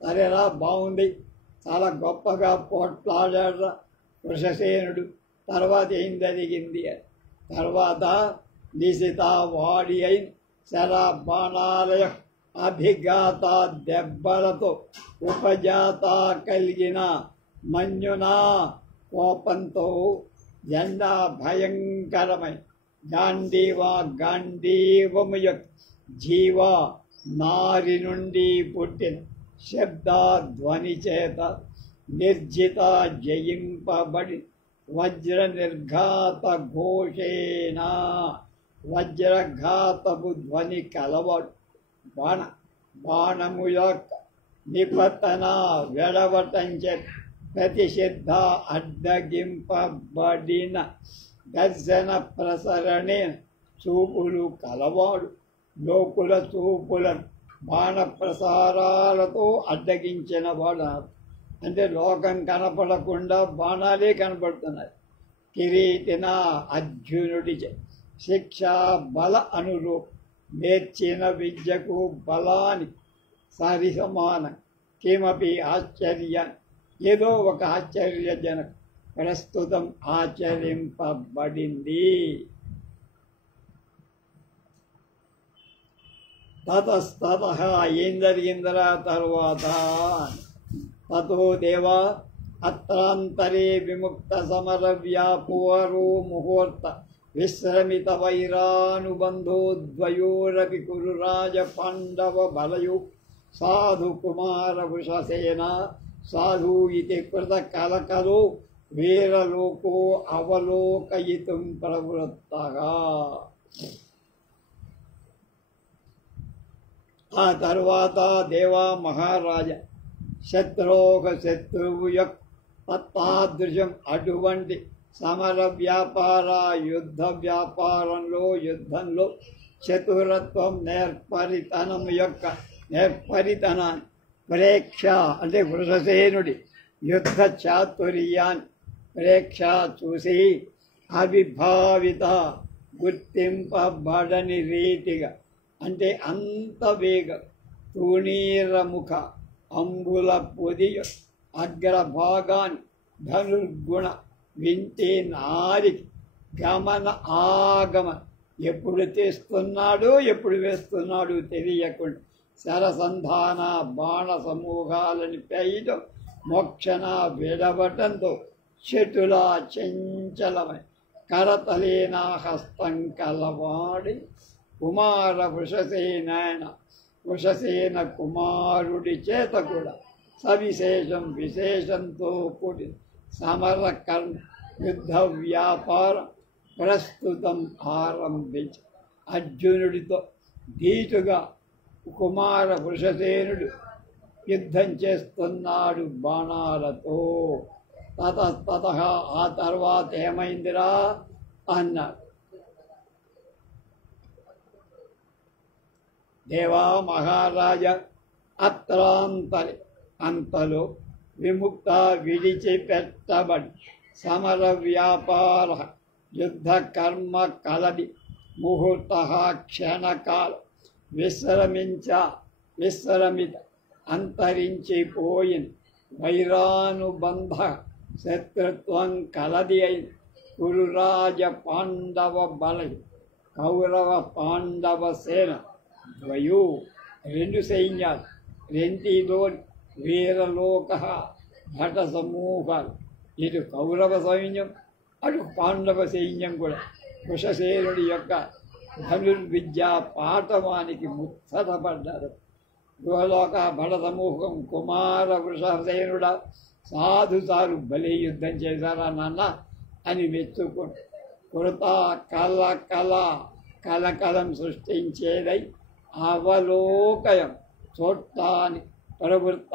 సరేరా, బాగుంది, చాలా గొప్పగా పోట్లాడాడు వృషసేనుడు. తర్వాత ఏం జరిగింది? తర్వాత నిశిత వాడి అయిన శర బాణాలయ అభిఘాత దెబ్బలతో ఉపజాత కలిగిన మన్యున కోపంతో జెండా భయంకరమై గాంధీవము యొక్క జీవ నారి నుండి పుట్టిన శబ్ద ధ్వని చేత నిర్జిత జయింపబడి వజ్ర నిర్ఘాత ఘోషేణ వజ్రఘాతపు ధ్వని కలవాడు బాణము యొక్క నిపతన వెడవటంచే ప్రతిషిద్ధ అడ్డగింపబడిన దర్శన ప్రసరణే చూపులు కలవాడు లోకుల చూపులను బాణ ప్రసారాలతో అడ్డగించిన వాడు. అంటే లోకం కనపడకుండా బాణాలే కనపడుతున్నాయి. కిరీటిన అర్జునుడి శిక్షా బల అనురూప నేర్చిన విద్యకు బలాని సరి సమానం. కిమపి ఆశ్చర్య, ఏదో ఒక ఆశ్చర్యజనక ప్రస్తుతం ఆచరింపబడింది. తతస్తత ఏం జరిగిందరా తర్వాత? తతో దేవా అత్రాంతరే విముక్త సమర వ్యాపూరో ముహూర్త విశ్రమిత వైరానుబంధోద్వయోరపి కురురాజ పాండవ బలయో సాధు కుమార వృషసేన సాధు ఇది కృత కలకలో వీరలోకో అవలోకయితుం ప్రవృత్తగా. ఆ తర్వాత దేవా మహారాజ శత్రువు యొక్క తత్తాదృశం అటువంటి సమర వ్యాపార యుద్ధంలో చతురత్వం నేర్పరితనాన్ని ప్రేక్ష అంటే వృషసేనుడి యుద్ధ చాతుర్యాన్ని ప్రేక్ష చూసి అవిభావిత గుర్తింపబడని రీతిగా అంటే అంత వేగ తూణీరముఖ అంబుల పొది అగ్రభాగాన్ని ధనుర్గుణ వింటే నారికి గమన ఆగమన ఎప్పుడు తీస్తున్నాడు ఎప్పుడు వేస్తున్నాడు తెలియకుండా శరసంధాన బాణ సమూహాలని పేయటం మోక్షణ విడవటంతో చెటుల చంచలమై కరతలేన హస్తం కలవాడి కుమార వృషసేన కుమారుడి చేత కూడా సవిశేషం విశేషంతో కూడి సమర కర్మ యుద్ధ వ్యాపారం ప్రస్తుతం ఆరంభించి అర్జునుడితో ధీటుగా కుమార వృషసేనుడు యుద్ధం చేస్తున్నాడు బాణాలతో. తత ఆ తర్వాత ఏమైందిరా అన్నాడు. దేవా మహారాజ అత్రాంతరి అంతలో విముక్త విడిచిపెట్టబడి సమర వ్యాపార యుద్ధ కర్మ కలది ముహూర్త క్షణకాల విశ్రమిత అంతరించిపోయిన వైరానుబంధ శత్రుత్వం కలది అయిన కురురాజ పాండవ బలై కౌరవ పాండవ సేన ద్వయో రెండు సైన్యాలు రెంటిలోని వీరలోక భట సమూహాలు ఇటు కౌరవ సైన్యం అటు పాండవ సైన్యం కూడా వృషసేనుడి యొక్క ధనుర్విద్యా పాఠవానికి ముచ్చటపడ్డారు. గృహలోక భట సమూహం కుమార వృషసేనుడ సాధుసారు బలి యుద్ధం చేశారా నాన్న అని మెచ్చుకుంటూ కృత కలకలం సృష్టించేదై అవలోకయం చూడటాన్ని ప్రవృత్త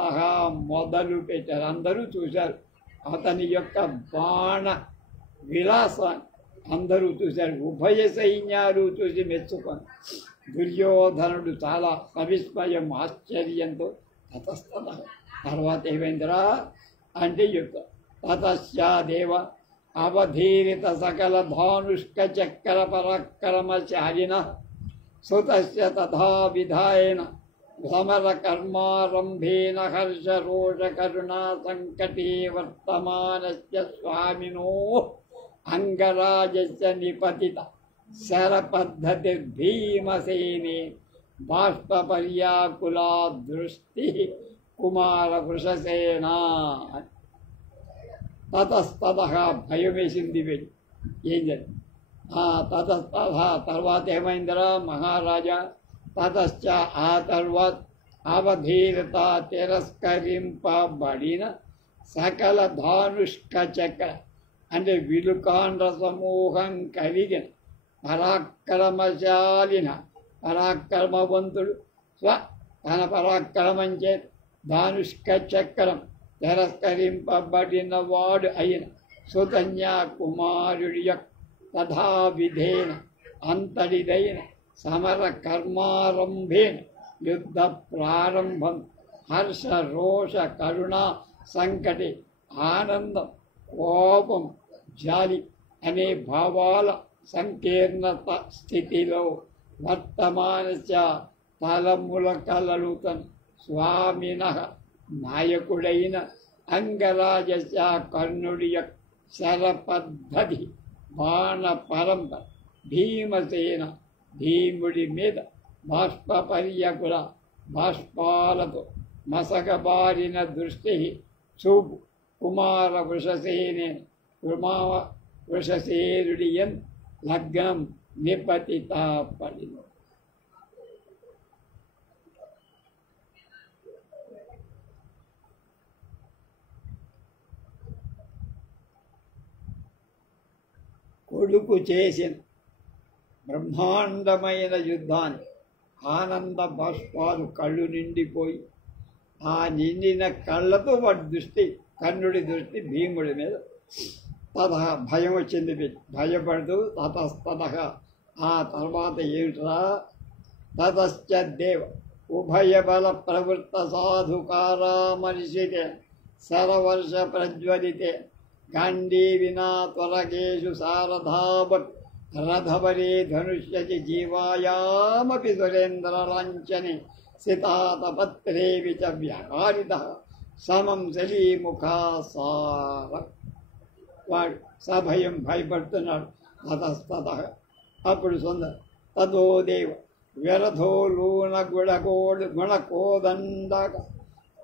మొదలు పెట్టారు. అందరూ చూశారు అతని యొక్క బాణ విలాసాన్ని అందరూ చూశారు. ఉభయ సైన్యాలు చూసి మెచ్చుకొని దుర్యోధనుడు చాలా సవిస్మయం ఆశ్చర్యంతో తతస్తత తర్వాత ఏమైందిరా అంటే చెప్తా తతశ్చాదేవ అవధీరిత సకల ధానుష్క చక్ర పరాక్రమశాలిన సుతస్య తథా విధాయేన సమర కర్మారంభేన హర్ష రోష కరుణా సంకటే వర్తమానస్య స్వామినో అంగరాజస్య నిపతిత శరపద్ధతి భీమసేనే బాష్పర్యాకులా దృష్టి కుమార వృషసేనా. తతస్తత భయం వేసింది వెళ్ళి ఏం జరిగింది. తతస్తత తర్వాత ఏమైందిరా మహారాజా తతశ్చ ఆ తర్వాత అవధీరత తిరస్కరింపబడిన సకల ధానుష్క చక్ర అంటే విలుకాండ్ర సమూహం కలిగిన పరాక్రమశాలిన పరాక్రమవంతుడు తన పరాక్రమం చేత ధానుష్క చక్రం తిరస్కరింపబడిన వాడు అయిన సుకన్యా కుమారుడి యొక్క తథా విధేన అంతడిదైన సమర కర్మారంభేన యుద్ధ ప్రారంభం హర్ష రోష కరుణ సంకటి ఆనందం కోపం జాలి అనే భావాల సంకీర్ణత స్థితిలో వర్తమానచ తలముల కలలుతన్ స్వామిన నాయకుడైన అంగరాజశ కర్ణుడి యొక్క శరపద్ధతి బాణ పరంపర భీమసేన భీముడి మీద బాష్పర్యకుల బాష్పాలతో మసకబారిన దృష్టి చూపు కుమార వృషసేనే వృషసేనుడి లగ్నం నిపతితా పడిన. కొడుకు చేసిన బ్రహ్మాండమైన యుద్ధాన్ని ఆనంద బాష్పాలు కళ్ళు నిండిపోయి ఆ నిండిన కళ్ళతో వాడి దృష్టి కర్ణుడి దృష్టి భీముడి మీద తత భయం వచ్చింది. భయపడుతూ తతస్తత ఆ తర్వాత ఏమిట్రా తతశ్చ దేవ ఉభయ బల ప్రవృత్త సాధుకారామర్షితే సరవర్ష ప్రజ్వలితే గాంధీవినా త్వరగేషు సారథావత్ రథవరే ధనుష్యచి జీవాయామపి సురేంద్రలాంఛనే సితాతపత్రే విచ వ్యాకారితః సమం శలీముఖాసార. వాడు సభయం భయపడుతున్నాడు. తతస్తత అప్పుడు సుందర తదో దేవ వ్యరథో లూన గుణకోదండక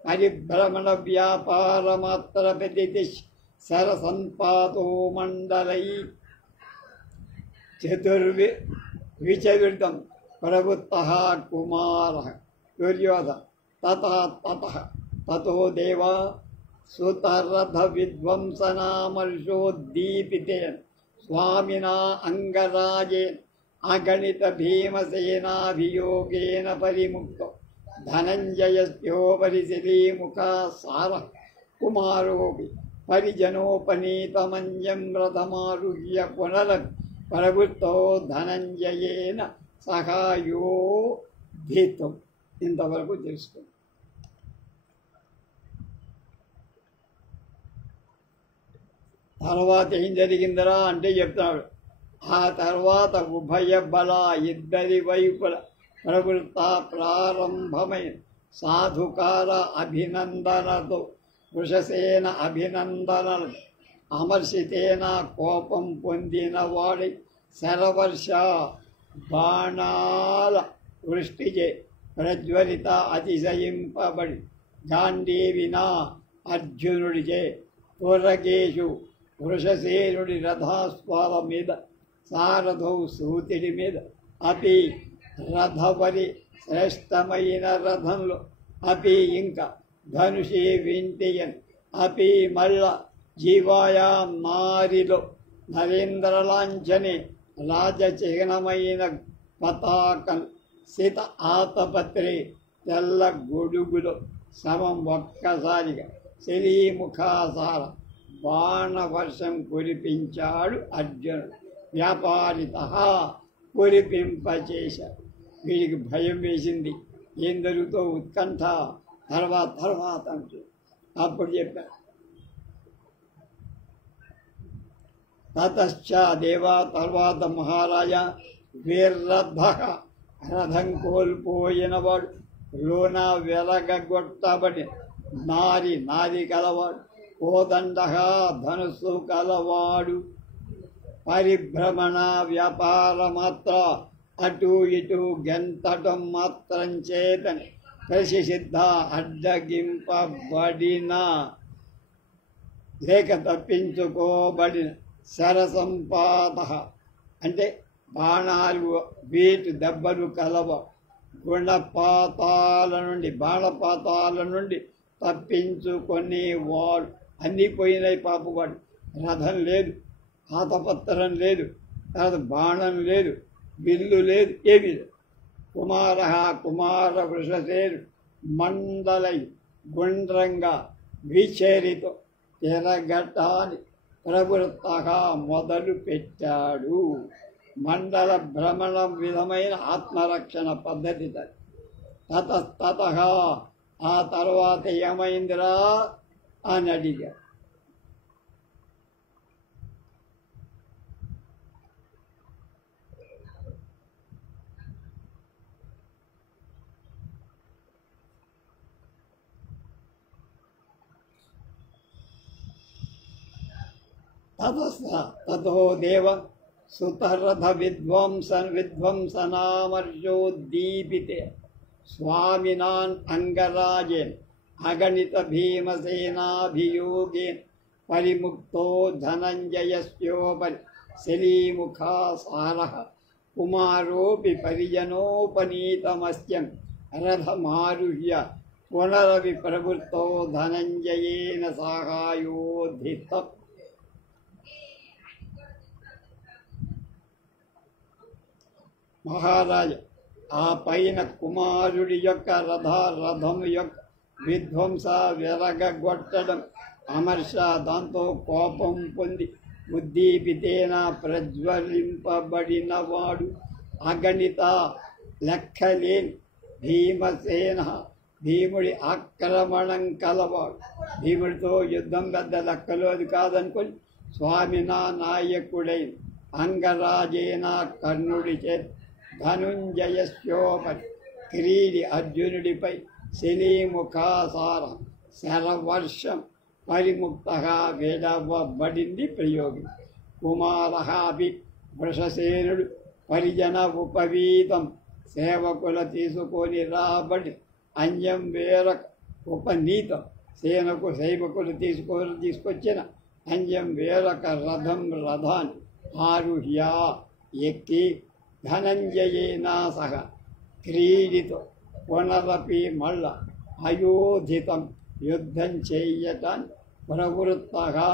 పరిభ్రమణ వ్యాపారమాత్ర ప్రతి సరసంపాతో మండలై విచవిర్దం ప్రవృత్తః కుమారః దుర్యోధన తతో దేవా సుతరథ విధ్వంసనామర్షోద్దీపితేన స్వామినా అంగరాజేన అగణిత భీమసేనాభియోగేన పరిముక్తో ధనంజయస్యోపరి శరీముఖాసారః కుమారోపి పరిజనోపనీతమంజం రథమారుహ్య పునరపి ప్రవృత్తో ధనంజయేన సహాయోధితం. ఇంతవరకు తెలుసుకుంది. తర్వాత ఏం జరిగిందిరా అంటే చెప్తున్నాడు. ఆ తర్వాత ఉభయ బల ఇద్దరి వైపుల ప్రవృత్త ప్రారంభమైన సాధుకార అభినందనతో వృషసేన అభినందనలు అమర్షితేన కోపం పొందిన వాడి శరవర్ష బాణాల వృష్టిచే ప్రజ్వలిత అతిశయింపబడి గాంధీవినా అర్జునుడిచే త్వరగేషు వృషసేనుడి రథాస్వాల మీద సారథౌ సూతిడి మీద అపి రథవరి శ్రేష్టమైన రథంలో అపి ఇంకా ధనుషి వింటియన్ అపి మల్ల జీవాయా మారిలో నరేంద్రలాంఛనే రాజచిహ్నమైన పతాకం సీత ఆతపత్రి తెల్ల గొడుగులో సమం ఒక్కసారిగా శలీముఖాసార బాణవర్షం కురిపించాడు అర్జునుడు. వ్యాపారిత కురిపింపచేశాడు. వీడికి భయం వేసింది, ఏం జరుగుతో ఉత్కంఠ, తర్వాత అంటూ అప్పుడు చెప్పారు. తతశ్చ దేవా, తర్వాత మహారాజా వీర్రథ, రథం కోల్పోయినవాడు, లోన వెలగొట్టబడి నారి కలవాడు, కోదండ ధనుస్సు కలవాడు, పరిభ్రమణ వ్యాపార మాత్ర, అటు ఇటు గెంతటం మాత్రం చేతని ప్రసిద్ధ అడ్డగింపబడిన లేక తప్పించుకోబడిన శరసంపాత అంటే బాణాలు వీటి దెబ్బలు కలవ బాణపాతాల నుండి తప్పించుకొని వాడు. అన్నీ పోయినాయి పాపవాడు. రథం లేదు, ఆతపత్రం లేదు, తర్వాత బాణం లేదు, బిల్లు లేదు, ఏమీ లేదు. కుమార వృషసేను మండలై గుండ్రంగా విచేరితో తిరగటాన్ని ప్రవృత్తగా మొదలు పెట్టాడు. మండల భ్రమణం విధమైన ఆత్మరక్షణ పద్ధతి. తత ఆ తర్వాత ఏమైందిరా అని అడిగాడు. తతో దేవ సుతరథ విధ్వంసనామర్షోద్దీపితే స్వామినాన్ అంగరాజేన్ అగణిత భీమసేనాభియోగేన్ పరిముక్తో ధనంజయస్యోపరి శలీముఖాసారః కుమారోపి పరిజనోపనీతమస్యం రథమారుహ్య పునరవి ప్రవృత్తో ధనంజయేన సహాయోధితం. మహారాజు ఆ పైన కుమారుడి యొక్క రథం యొక్క విధ్వంస వెరగొట్టడం అమర్ష, దాంతో కోపం పొంది ఉద్దీపితేన ప్రజ్వలింపబడినవాడు అగణిత లెక్కలేని భీమసేన భీముడి ఆక్రమణం కలవాడు. భీముడితో యుద్ధం పెద్ద లెక్కలోది కాదనుకొని స్వామినా నాయకుడైన అంగరాజేన కర్ణుడి చేత ధనుంజయస్యోపరి క్రీడి అర్జునుడిపై శలీముఖాసార శరవర్షం పరిముక్తగా వేడవబడింది ప్రయోగి. కుమారహాపి వృషసేనుడు పరిజన ఉపవీతం సేవకుల తీసుకొని రాబడి అన్యం వేరొక ఉపనీతం సేవకులు తీసుకొచ్చిన అన్యం వేరొక రథాన్ని ఆరుహ్య ఎక్కి ధనంజయేనా సహ క్రీడితో పునరపి మళ్ళ అయోధితం యుద్ధం చేయటాన్ని ప్రవృత్తగా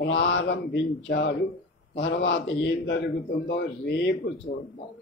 ప్రారంభించాడు. తర్వాత ఏం జరుగుతుందో రేపు చూద్దాం.